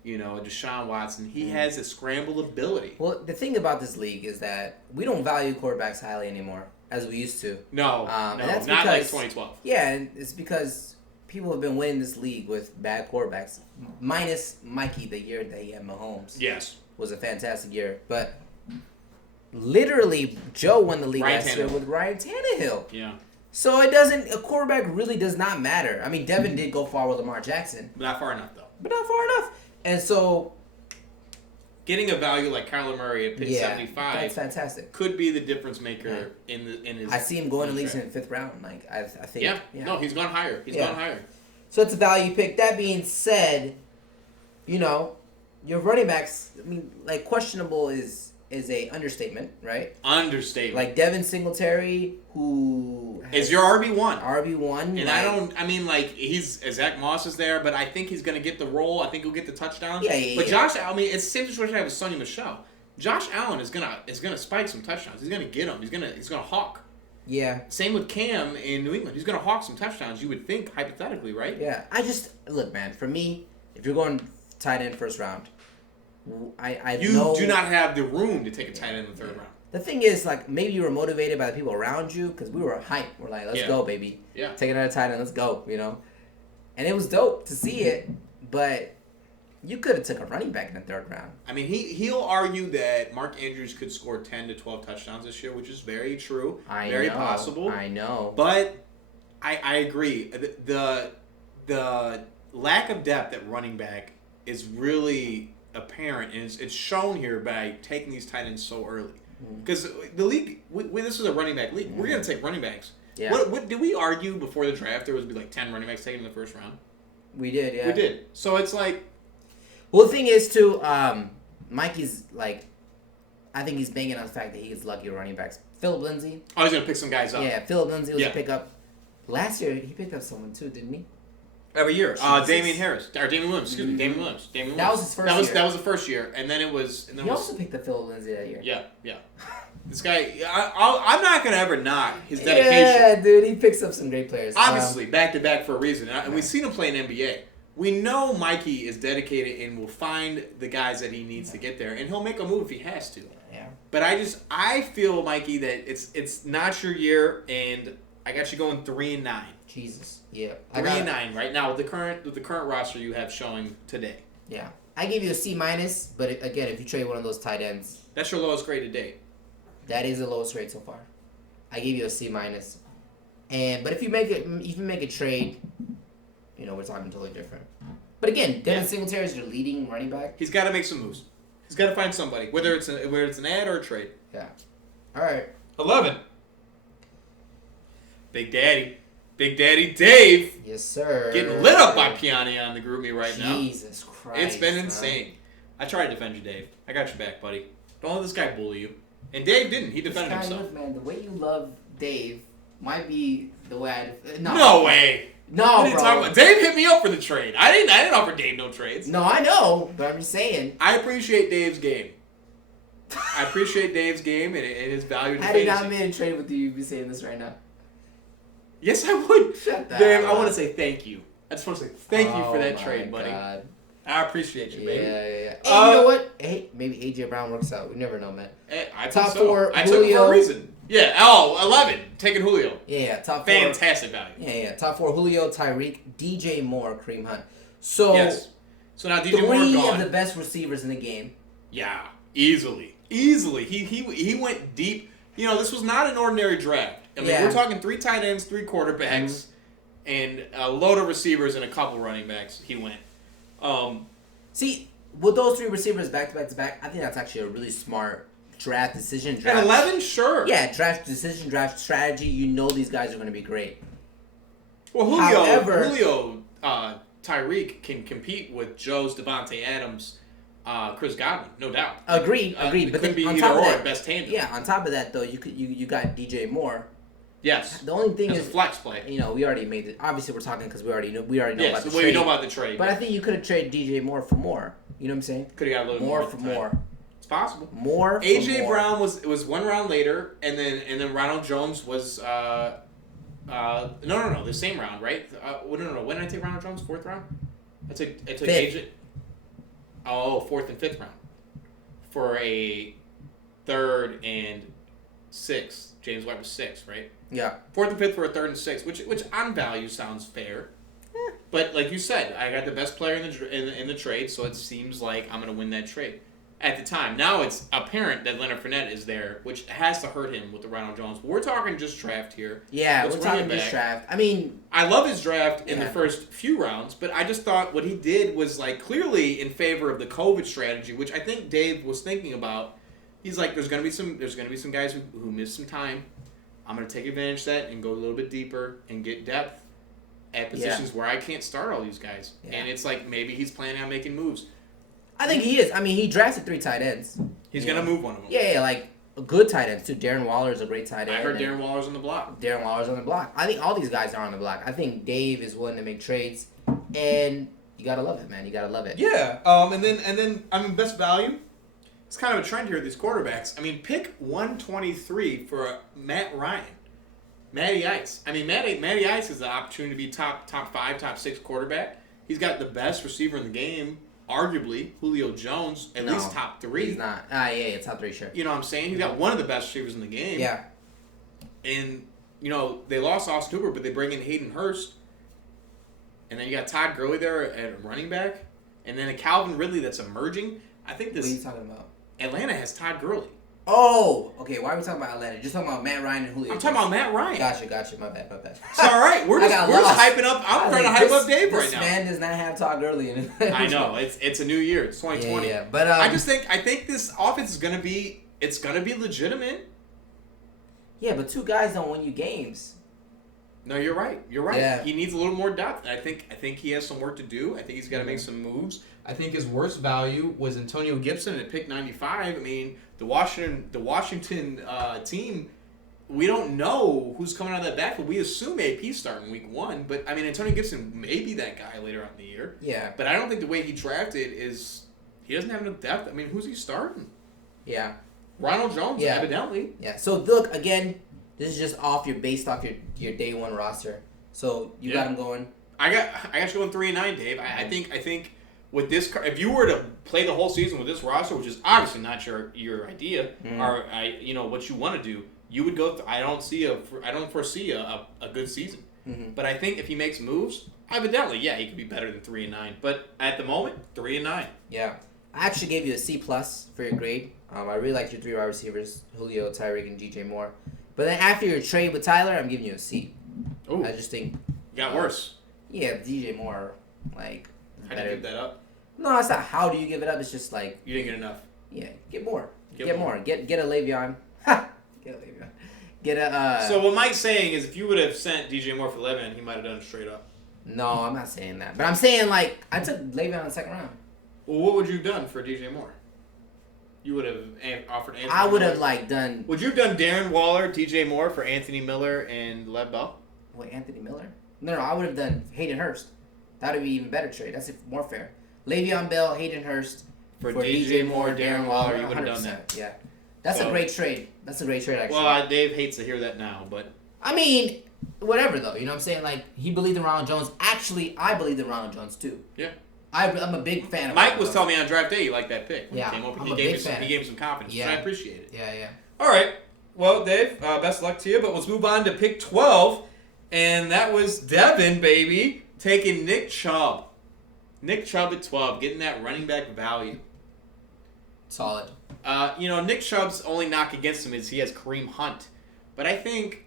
A Deshaun Watson. He has a scramble ability. Well, the thing about this league is that we don't value quarterbacks highly anymore. As we used to. No, not like 2012. Yeah, and it's because people have been winning this league with bad quarterbacks. Minus Mikey, the year that he had Mahomes. Yes. Was a fantastic year. But literally, Joe won the league last year with Ryan Tannehill. Yeah. So a quarterback really does not matter. I mean, Devin did go far with Lamar Jackson. Not far enough, though. But not far enough. And so... Getting a value like Kyler Murray at pick 75, that's fantastic. Could be the difference maker in his. I see him going at least in the 5th round. Like I think. Yeah. No, he's gone higher. Gone higher. So it's a value pick. That being said, your running backs. I mean, like questionable is is a understatement, right? Understatement. Like Devin Singletary, who is your RB1. RB1. And like, I mean, he's Zach Moss is there, but I think he's going to get the role. I think he'll get the touchdowns. Yeah. But Josh, I mean, it's the same situation I have with Sonny Michel. Josh Allen is gonna spike some touchdowns. He's gonna get them. He's gonna hawk. Yeah. Same with Cam in New England. He's gonna hawk some touchdowns. You would think hypothetically, right? Yeah. Look, man. For me, if you're going tight end first round, you do not have the room to take a tight end in the third round. The thing is, like, maybe you were motivated by the people around you because we were hyped. We're like, let's go, baby. Yeah. Take another tight end. Let's go. And it was dope to see it, but. You could have took a running back in the third round. I mean, he'll argue that Mark Andrews could score 10 to 12 touchdowns this year, which is very true. Very possible. I know. But I agree. The lack of depth at running back is really apparent, and it's shown here by taking these tight ends so early. Because the league, this is a running back league. We're going to take running backs. Yeah. What did we argue before the draft? There was be like 10 running backs taken in the first round. We did, yeah. We did. So it's like. Well, the thing is, too, Mikey's, like, I think he's banging on the fact that he gets lucky at running backs. Philip Lindsay. Oh, he's going to pick some guys up. Yeah, Philip Lindsay was a pickup. Last year, he picked up someone, too, didn't he? Every year. Damian Williams. Excuse me, Damian Williams. That was his first year. That was the first year. And then it was... He also picked up Philip Lindsay that year. Yeah. This guy, I'm not going to ever knock his dedication. Yeah, dude, he picks up some great players. Obviously, back-to-back for a reason. And we've seen him play in NBA. We know Mikey is dedicated and will find the guys that he needs to get there, and he'll make a move if he has to. Yeah. But I feel, Mikey, that it's not your year, and I got you going 3-9. Jesus. Yeah. 3-9 right now with the current roster you have showing today. Yeah. I give you a C-, but again, if you trade one of those tight ends, that's your lowest grade to date. That is the lowest grade so far. I give you a C-, but if you make a trade. We're talking totally different. But again, Devin Singletary is your leading running back. He's got to make some moves. He's got to find somebody, whether it's an ad or a trade. Yeah. All right. 11. Big Daddy Dave. Yes, sir. Getting lit up by Piani on the GroupMe right now. Jesus Christ. It's been insane. I tried to defend you, Dave. I got your back, buddy. Don't let this guy bully you. And Dave didn't. He defended himself. Look, man, the way you love Dave might be the way I... No way. No, what are you bro. talking about? Dave hit me up for the trade. I didn't offer Dave no trades. No, I know, but I'm just saying. I appreciate Dave's game. I appreciate Dave's game and his value to I did not mean to trade with you. You'd be saying this right now. Yes, I would. Shut that Dave, up. I want to say thank you. I just want to say thank you for that trade, buddy. God. I appreciate you, baby. Yeah. Hey, you know what? Hey, maybe AJ Brown works out. We never know, man. I top four. I took him for a reason. Yeah. 11. Taking Julio. Yeah. Top 4. Fantastic value. Yeah. Top 4: Julio, Tyreek, DJ Moore, Kareem Hunt. So. Yes. So now DJ Moore gone. 3 gone. of the best receivers in the game. Yeah. Easily. He went deep. This was not an ordinary draft. I mean, we're talking 3 tight ends, 3 quarterbacks, and a load of receivers and a couple running backs. He went. See, with those 3 receivers back to back, I think that's actually a really smart draft decision. At 11, sure. Yeah, draft decision, draft strategy. These guys are going to be great. Well, Julio, Tyreek can compete with Joe's Devontae Adams, Chris Godwin, no doubt. Agreed. But then be on either top of or that, at best tandem. Yeah, on top of that though, you got DJ Moore. Yes. The only thing is a flex play. We already made it. Obviously, we're talking because we already know about the trade. We know about the trade. But I think you could have traded DJ Moore for more. You know what I'm saying? Could have got a little more for more. It's possible. More. AJ Brown was 1 round later, and then Ronald Jones was no, the same round, right? No. When did I take Ronald Jones? 4th round. I took AJ. Oh, 4th and 5th round for a 3rd and 6th. James White was 6th, right? Yeah. 4th and 5th for a 3rd and 6th, which on value sounds fair. But like you said, I got the best player in the trade, so it seems like I'm going to win that trade. At the time, now it's apparent that Leonard Fournette is there, which has to hurt him with the Ronald Jones. But we're talking just draft here. Yeah, we're talking just draft. I mean, I love his draft in the first few rounds, but I just thought what he did was like clearly in favor of the COVID strategy, which I think Dave was thinking about. He's like, there's gonna be some guys who missed some time. I'm gonna take advantage of that and go a little bit deeper and get depth at positions where I can't start all these guys. Yeah. And it's like maybe he's planning on making moves. I think he is. I mean, he drafted 3 tight ends. He's going to move one of them. Yeah, like good tight ends too. Darren Waller is a great tight end. I heard Darren Waller's on the block. Darren Waller's on the block. I think all these guys are on the block. I think Dave is willing to make trades, and you gotta love it, man. You gotta love it. Yeah. And then I mean, best value. It's kind of a trend here with these quarterbacks. I mean, pick 123 for Matt Ryan, Matty Ice. I mean, Matty Ice has the opportunity to be top 5, top 6 quarterback. He's got the best receiver in the game. Arguably, Julio Jones, at least top 3. He's not. Yeah, top 3, sure. You know what I'm saying? He's got one of the best receivers in the game. Yeah. And, they lost Austin Hooper, but they bring in Hayden Hurst. And then you got Todd Gurley there at running back. And then a Calvin Ridley that's emerging. I think this... What are you talking about? Atlanta has Todd Gurley. Oh, okay. Why are we talking about Atlanta? Just talking about Matt Ryan and Julio. I'm talking about Matt Ryan. Gotcha. My bad. It's all right. We're just hyping up. I'm trying to hype up Dave right now. This man does not have Todd Gurley in it. I know. It's a new year. It's 2020. Yeah. But I think this offense is gonna be legitimate. Yeah, but 2 guys don't win you games. No, you're right. Yeah. He needs a little more depth. I think he has some work to do. I think he's got to make some moves. I think his worst value was Antonio Gibson at pick 95. I mean, the Washington team, we don't know who's coming out of that backfield. We assume AP's starting week 1, but I mean, Antonio Gibson may be that guy later on in the year. Yeah. But I don't think the way he drafted is he doesn't have enough depth. I mean, who's he starting? Yeah. Ronald Jones, evidently. Yeah. So look again. This is just based off your day 1 roster. So you got him going. I got you going 3-9, Dave. I think with this, if you were to play the whole season with this roster, which is obviously not your idea or what you want to do, you would go. I don't foresee a good season. Mm-hmm. But I think if he makes moves, evidently, he could be better than 3-9. But at the moment, 3-9. Yeah, I actually gave you a C+ for your grade. I really liked your 3 wide receivers, Julio, Tyreek, and DJ Moore. But then after your trade with Tyler, I'm giving you a C. Ooh. I just think... Got worse. Yeah, DJ Moore, like... How do you give that up? No, it's not how do you give it up. It's just like... You didn't get enough. Yeah, get more. Get more. Get a Le'Veon. Get a Le'Veon. Get a... So what Mike's saying is if you would have sent DJ Moore for Le'Veon, he might have done it straight up. No, I'm not saying that. But I'm saying, like, I took Le'Veon in the 2nd round. Well, what would you have done for DJ Moore? You would have offered Anthony I would Miller. have, done... Would you have done Darren Waller, DJ Moore for Anthony Miller and Lev Bell? Wait, Anthony Miller? No, I would have done Hayden Hurst. That would be even better trade. That's more fair. Le'Veon Bell, Hayden Hurst. For DJ Moore, Darren Waller, you would have done that. Yeah. That's a great trade. Actually. Well, Dave hates to hear that now, but... I mean, whatever, though. You know what I'm saying? Like, he believed in Ronald Jones. Actually, I believed in Ronald Jones, too. Yeah. I'm a big fan of Mike was telling me on draft day he liked that pick. Yeah, He gave me some confidence, yeah. and I appreciate it. Yeah. All right. Well, Dave, best of luck to you, but let's move on to pick 12, and that was Devin, baby, taking Nick Chubb. Nick Chubb at 12, getting that running back value. Solid. Nick Chubb's only knock against him is he has Kareem Hunt, but I think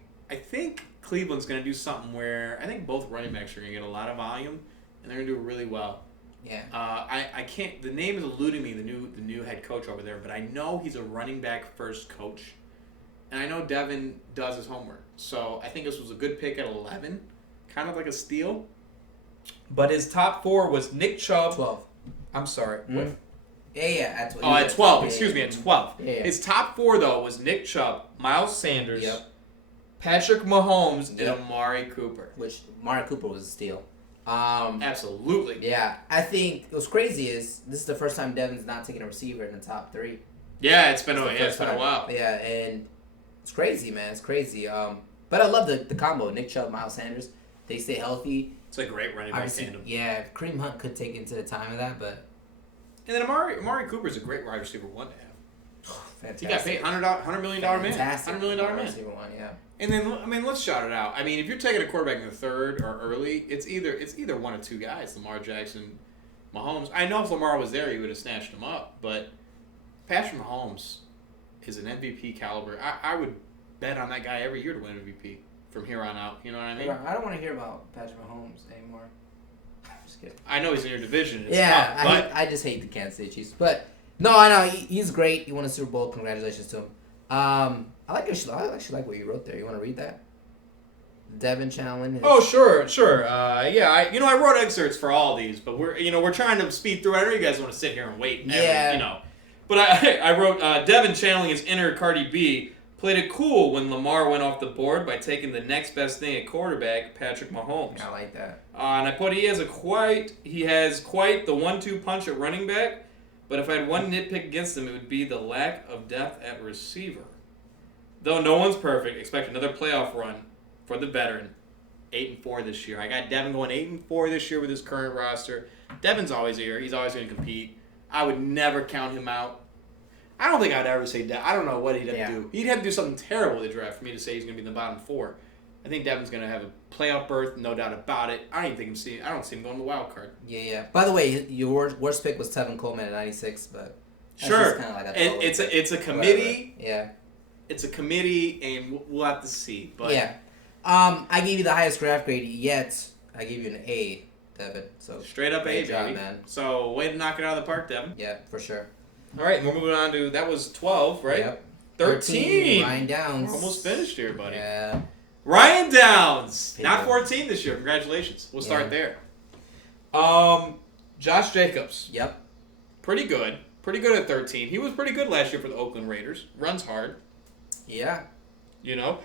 Cleveland's going to do something where I think both running backs are going to get a lot of volume, and they're going to do really well. Yeah. I can't. The name is eluding me. The new head coach over there, but I know he's a running back first coach, and I know Devin does his homework. So I think this was a good pick at 11, kind of like a steal. But his top 4 was Nick Chubb. 12. I'm sorry. Mm-hmm. What? Yeah. At 12. Oh, at 12. Excuse me, at 12. Yeah. His top 4 though was Nick Chubb, Miles Sanders, Patrick Mahomes, and Amari Cooper. Which Amari Cooper was a steal. Absolutely. Yeah, I think what's crazy is this is the first time Devin's not taking a receiver in the top 3. Yeah, it's been a while. Yeah, and it's crazy, man. It's crazy. But I love the combo. Nick Chubb, Miles Sanders. They stay healthy. It's a great running back tandem. Yeah, Kareem Hunt could take into the time of that, but... And then Amari Cooper's a great wide receiver 1 to have. Fantastic. He got paid $100 million man. Fantastic. $100 million man. Receiver 1, yeah. And then, let's shout it out. I mean, if you're taking a quarterback in the 3rd or early, it's either one of 2 guys, Lamar Jackson, Mahomes. I know if Lamar was there, he would have snatched him up, but Patrick Mahomes is an MVP caliber. I would bet on that guy every year to win MVP from here on out. You know what I mean? I don't want to hear about Patrick Mahomes anymore. Just kidding. I know he's in your division. It's yeah, tough, I just hate the Kansas City Chiefs. But, no, I know. He's great. He won a Super Bowl. Congratulations to him. I actually like what you wrote there. You want to read that? Devin challenge. Oh, sure. I wrote excerpts for all these, but we're trying to speed through. I know you guys want to sit here and wait. But I wrote, Devin channeling his inner Cardi B, played it cool when Lamar went off the board by taking the next best thing at quarterback, Patrick Mahomes. I like that. And I put he has quite the 1-2 punch at running back, but if I had one nitpick against him, it would be the lack of depth at receiver. Though no one's perfect, expect another playoff run for the veteran. 8-4 this year. I got Devin going 8-4 this year with his current roster. Devin's always here. He's always going to compete. I would never count him out. I don't think I'd ever say Devin. I don't know what he'd have to do. He'd have to do something terrible in the draft for me to say he's going to be in the bottom 4. I think Devin's going to have a playoff berth, no doubt about it. I don't see him going to the wild card. Yeah. By the way, your worst pick was Tevin Coleman at 96, but sure. Like it's a committee. Whatever. Yeah. It's a committee, and we'll have to see. But yeah. I gave you the highest draft grade yet. I gave you an A, Devin. So straight up A, baby. Man. So way to knock it out of the park, Devin. Yeah, for sure. All right, we're moving on to that was 12, right? Yep. 13. Ryan Downs. We're almost finished here, buddy. Yeah. Ryan Downs, not 14 this year. Congratulations. We'll start there. Josh Jacobs. Yep. Pretty good. Pretty good at 13. He was pretty good last year for the Oakland Raiders. Runs hard. Yeah. You know.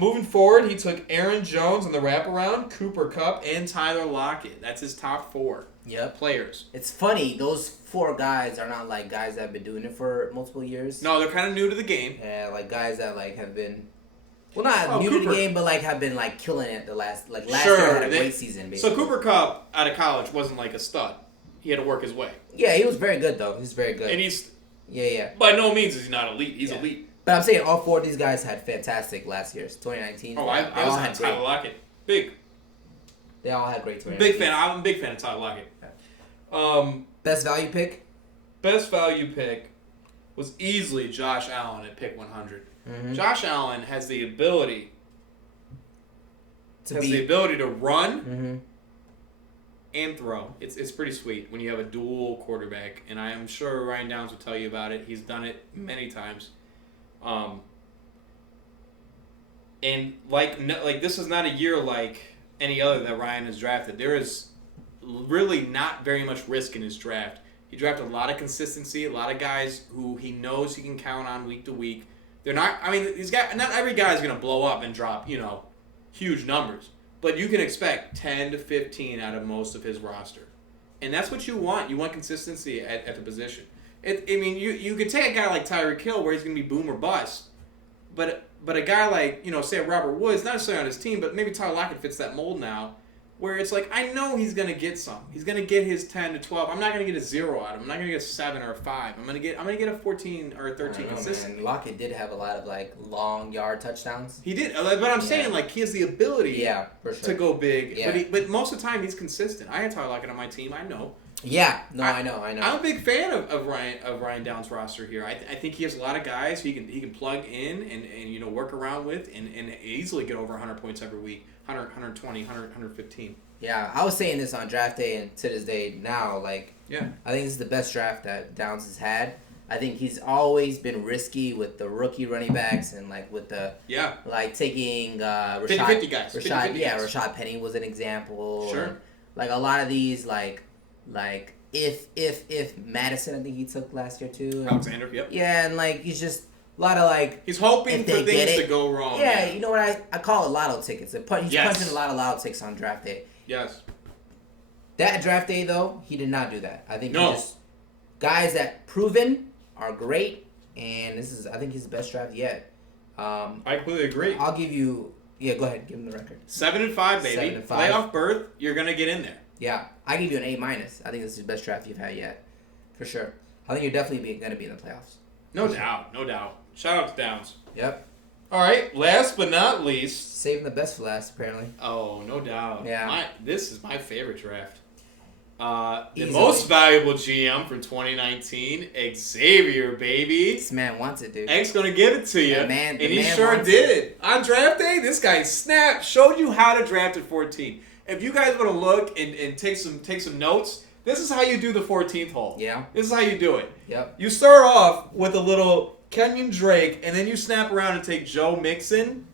Moving forward, he took Aaron Jones on the wraparound, Cooper Kupp, and Tyler Lockett. That's his top 4 players. It's funny. Those 4 guys are not like guys that have been doing it for multiple years. No, they're kind of new to the game. Yeah, like guys that like have been, well, not new to the game, but like have been like killing it the last year had a great season. Basically. So Cooper Kupp out of college wasn't like a stud. He had to work his way. Yeah, he was very good though. He's very good. And he's by no means is he not elite. He's elite. But I'm saying all 4 of these guys had fantastic last year's 2019. Oh, I was on Tyler Lockett. Big. They all had great 2019. Big fan. I'm a big fan of Tyler Lockett. Best value pick? Best value pick was easily Josh Allen at pick 100. Mm-hmm. Josh Allen has the ability to run and throw. It's pretty sweet when you have a dual quarterback, and I am sure Ryan Downs will tell you about it. He's done it many times. And like this is not a year like any other that Ryan has drafted. There is really not very much risk in his draft. He drafted a lot of consistency, a lot of guys who he knows he can count on week to week. They're not. I mean, not every guy is going to blow up and drop huge numbers, but you can expect 10 to 15 out of most of his roster, and that's what you want. You want consistency at the position. You could take a guy like Tyreek Hill where he's going to be boom or bust, but a guy like say Robert Woods, not necessarily on his team, but maybe Tyler Lockett fits that mold now, where it's like I know he's going to get some. He's going to get his 10 to 12. I'm not going to get a 0 out of him. I'm not going to get a 7 or a 5. I'm going to get a 14 or a 13 consistent. Lockett did have a lot of like long yard touchdowns. He did, but I'm saying like he has the ability to go big. Yeah. But most of the time he's consistent. I had Tyler Lockett on my team. I know. Yeah, I know. I'm a big fan of Ryan Downs' roster here. I think he has a lot of guys he can plug in and work around with and easily get over 100 points every week, 100, 120, 100, 115. Yeah, I was saying this on draft day and to this day now. I think this is the best draft that Downs has had. I think he's always been risky with the rookie running backs and with the taking Rashad 50 guys. Rashad Penny was an example. Sure. And, a lot of these if Madison, I think he took last year too. Alexander, yep. Yeah, and he's just a lot of he's hoping for things to go wrong. Yeah, you know what I call it lotto tickets. He's punching a lot of lotto tickets on draft day. Yes. That draft day though, he did not do that. I think guys that proven are great, and I think he's the best draft yet. I completely agree. I'll give you. Yeah, go ahead. Give him the record. 7-5, baby. 7-5. Playoff berth. You're gonna get in there. Yeah, I give you an A-. I think this is the best draft you've had yet, for sure. I think you're definitely going to be in the playoffs. No doubt. Shout out to Downs. Yep. All right, last but not least. Saving the best for last, apparently. Oh, no doubt. Yeah. This is my favorite draft. The most valuable GM from 2019, Xavier, baby. This man wants it, dude. X's going to give it to you. And he sure did. On draft day, this guy showed you how to draft at 14. If you guys want to look and take some notes, this is how you do the 14th hole. Yeah. This is how you do it. Yep. You start off with a little Kenyon Drake, and then you snap around and take Joe Mixon.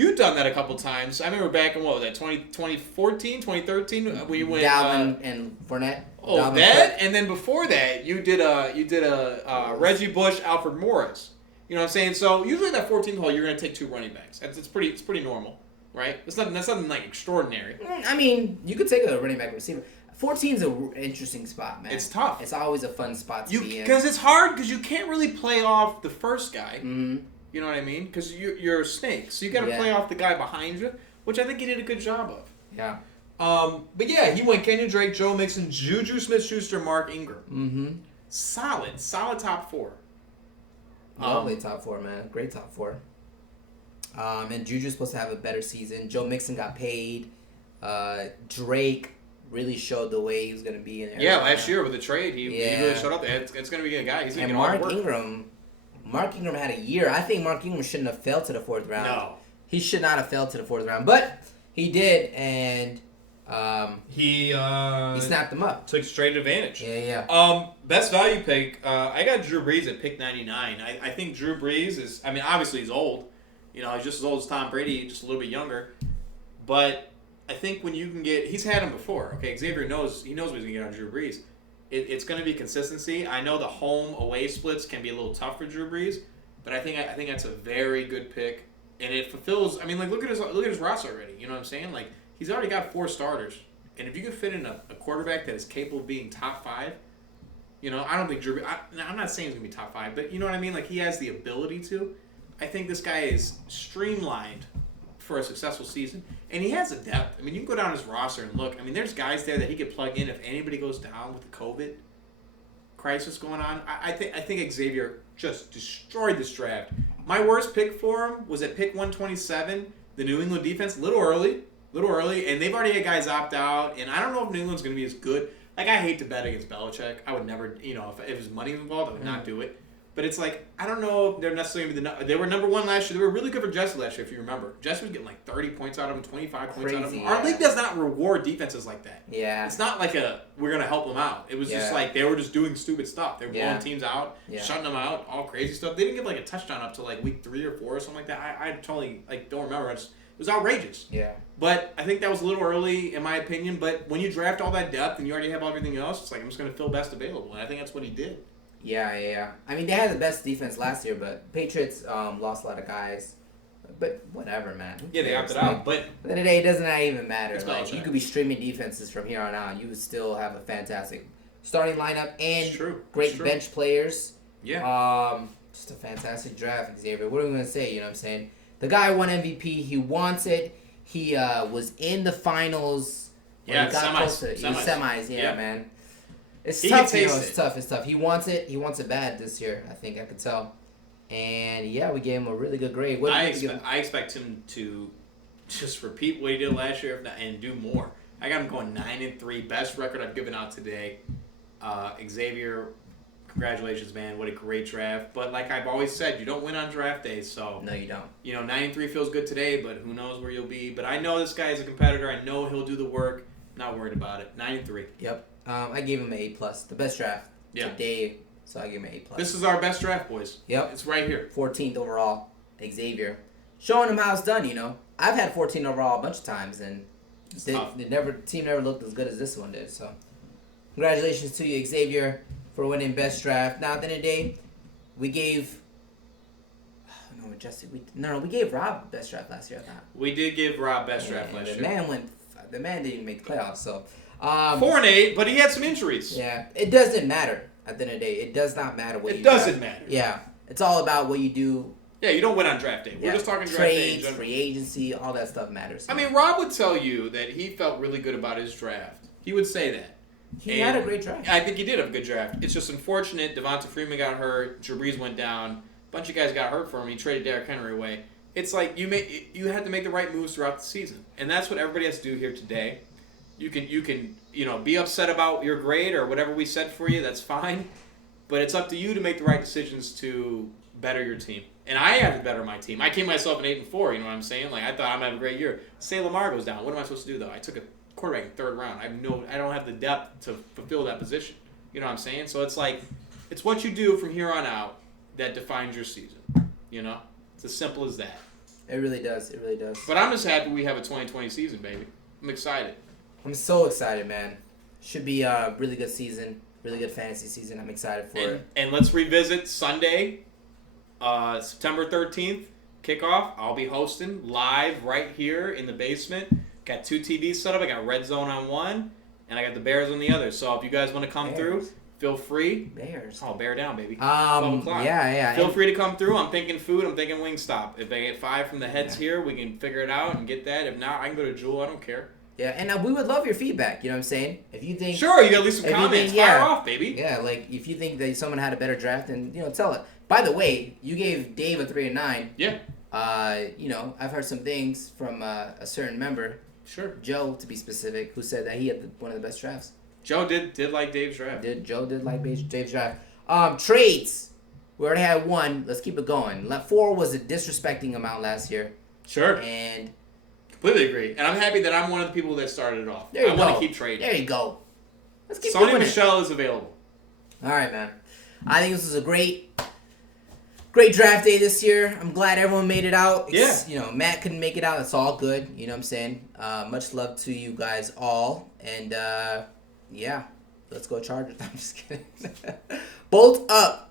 You've done that a couple times. I remember back in, what was that, 2014, 2013? We went... Dalvin and Fournette. Oh, Dalvin that? And then before that, you did a Reggie Bush, Alfred Morris. You know what I'm saying? So usually that 14th hole, you're going to take 2 running backs. It's pretty normal, right? That's nothing like extraordinary. I mean, you could take a running back receiver. 14's an interesting spot, man. It's tough. It's always a fun spot to be in. Because it's hard because you can't really play off the first guy. Mm-hmm. You know what I mean? Because you're a snake. So you got to play off the guy behind you, which I think he did a good job of. Yeah. But yeah, he went Kenyon Drake, Joe Mixon, Juju Smith-Schuster, Mark Ingram. Mm-hmm. Solid top 4. Lovely top 4, man. Great top 4. And Juju's supposed to have a better season. Joe Mixon got paid. Drake really showed the way he was going to be in Arizona. Yeah, last year with the trade, he really showed up. It's going to be a guy. He's going to get all the work. Mark Ingram had a year. I think Mark Ingram shouldn't have fell to the 4th round. No. He should not have fell to the 4th round. But he did, and he snapped them up. Took straight advantage. Yeah. Best value pick. I got Drew Brees at pick 99. I think Drew Brees is, I mean, obviously he's old. You know, he's just as old as Tom Brady, just a little bit younger. But I think when you can get, he's had him before. Okay, Xavier knows what he's going to get on Drew Brees. It's going to be consistency. I know the home-away splits can be a little tough for Drew Brees, but I think that's a very good pick, and it fulfills. I mean, like look at his roster already. You know what I'm saying? Like he's already got 4 starters, and if you can fit in a quarterback that is capable of being top 5, you know, I don't think Drew. I'm not saying he's going to be top 5, but you know what I mean. Like he has the ability to. I think this guy is streamlined for a successful season, and he has a depth. I mean, you can go down his roster and look. I mean, there's guys there that he could plug in if anybody goes down with the COVID crisis going on. I think Xavier just destroyed this draft. My worst pick for him was at pick 127, the New England defense, a little early, and they've already had guys opt out, and I don't know if New England's going to be as good. Like, I hate to bet against Belichick. I would never, you know, if there's money involved, I would not do it. But it's like, I don't know if they're necessarily going to be they were number 1 last year. They were really good for Jesse last year, if you remember. Jesse was getting like 30 points out of him, 25 points out of him. Our league does not reward defenses like that. Yeah. It's not like we're going to help them out. It was just like they were just doing stupid stuff. They were blowing teams out, shutting them out, all crazy stuff. They didn't get like a touchdown up to like week 3 or 4 or something like that. I totally don't remember. It was outrageous. Yeah. But I think that was a little early, in my opinion. But when you draft all that depth and you already have everything else, it's like I'm just going to fill best available. And I think that's what he did. Yeah. I mean, they had the best defense last year, but Patriots lost a lot of guys. But whatever, man. Yeah, they opted out. But at the end of the day, it doesn't even matter. It's like, you could be streaming defenses from here on out. You would still have a fantastic starting lineup and great bench players. Yeah. Just a fantastic draft, Xavier. What are we going to say? You know what I'm saying? The guy won MVP. He wants it. He was in the finals. Yeah, he got close to semis. Yeah, man. It's tough. It's tough. He wants it. He wants it bad this year. I think I could tell. And yeah, we gave him a really good grade. I expect him to just repeat what he did last year and do more. I got him going 9-3, best record I've given out today. Xavier, congratulations, man! What a great draft. But like I've always said, you don't win on draft day, so no, you don't. You know, 9-3 feels good today, but who knows where you'll be. But I know this guy is a competitor. I know he'll do the work. Not worried about it. 9-3. Yep. I gave him an A+. The best draft today, so I gave him an A+. This is our best draft, boys. Yep. It's right here. 14th overall, Xavier. Showing him how it's done, you know. I've had 14 overall a bunch of times, and the team never looked as good as this one did. So, congratulations to you, Xavier, for winning best draft. Now, at the end of the day, we gave... we gave Rob best draft last year, I thought. We did give Rob best draft last year. The man didn't even make the playoffs, so... 4-8, but he had some injuries. Yeah, it doesn't matter at the end of the day. It does not matter what you do. It doesn't matter. Yeah, it's all about what you do. Yeah, you don't win on draft day. We're just talking draft day. Trades, free agency, all that stuff matters. I mean, Rob would tell you that he felt really good about his draft. He would say that. He had a great draft. I think he did have a good draft. It's just unfortunate Devonta Freeman got hurt, Drew Brees went down, a bunch of guys got hurt for him. He traded Derrick Henry away. It's like you had to make the right moves throughout the season, and that's what everybody has to do here today. You can be upset about your grade or whatever we said for you. That's fine, but it's up to you to make the right decisions to better your team. And I have to better my team. I came myself an 8-4. You know what I'm saying? Like I thought I'm gonna have a great year. Say Lamar goes down. What am I supposed to do though? I took a quarterback in 3rd round. I don't have the depth to fulfill that position. You know what I'm saying? So it's like it's what you do from here on out that defines your season. You know, it's as simple as that. It really does. But I'm just happy we have a 2020 season, baby. I'm excited. I'm so excited, man. Should be a really good season. Really good fantasy season. I'm excited for it. And let's revisit Sunday, September 13th, kickoff. I'll be hosting live right here in the basement. Got 2 TVs set up. I got Red Zone on one, and I got the Bears on the other. So if you guys want to come through, feel free. Bears. Oh, bear down, baby. 12 o'clock. Yeah. Feel free to come through. I'm thinking food. I'm thinking Wingstop. If I get 5 from the heads here, we can figure it out and get that. If not, I can go to Jewel. I don't care. Yeah, and we would love your feedback. You know what I'm saying? If you think sure, you got to leave some comments. Fire off, baby. Yeah, like if you think that someone had a better draft, then tell it. By the way, you gave Dave a 3 and 9. Yeah. I've heard some things from a certain member. Sure. Joe, to be specific, who said that he had one of the best drafts. Joe did like Dave's draft. Joe did like Dave's draft. Trades. We already had 1. Let's keep it going. 4 was a disrespecting amount last year. Sure. And completely agree. And I'm happy that I'm one of the people that started it off. There you go. I want to keep trading. There you go. Let's keep Sony doing Michel is available. All right, man. I think this was a great draft day this year. I'm glad everyone made it out. Matt couldn't make it out. It's all good. You know what I'm saying? Much love to you guys all. And, let's go Chargers. I'm just kidding. Bolt up.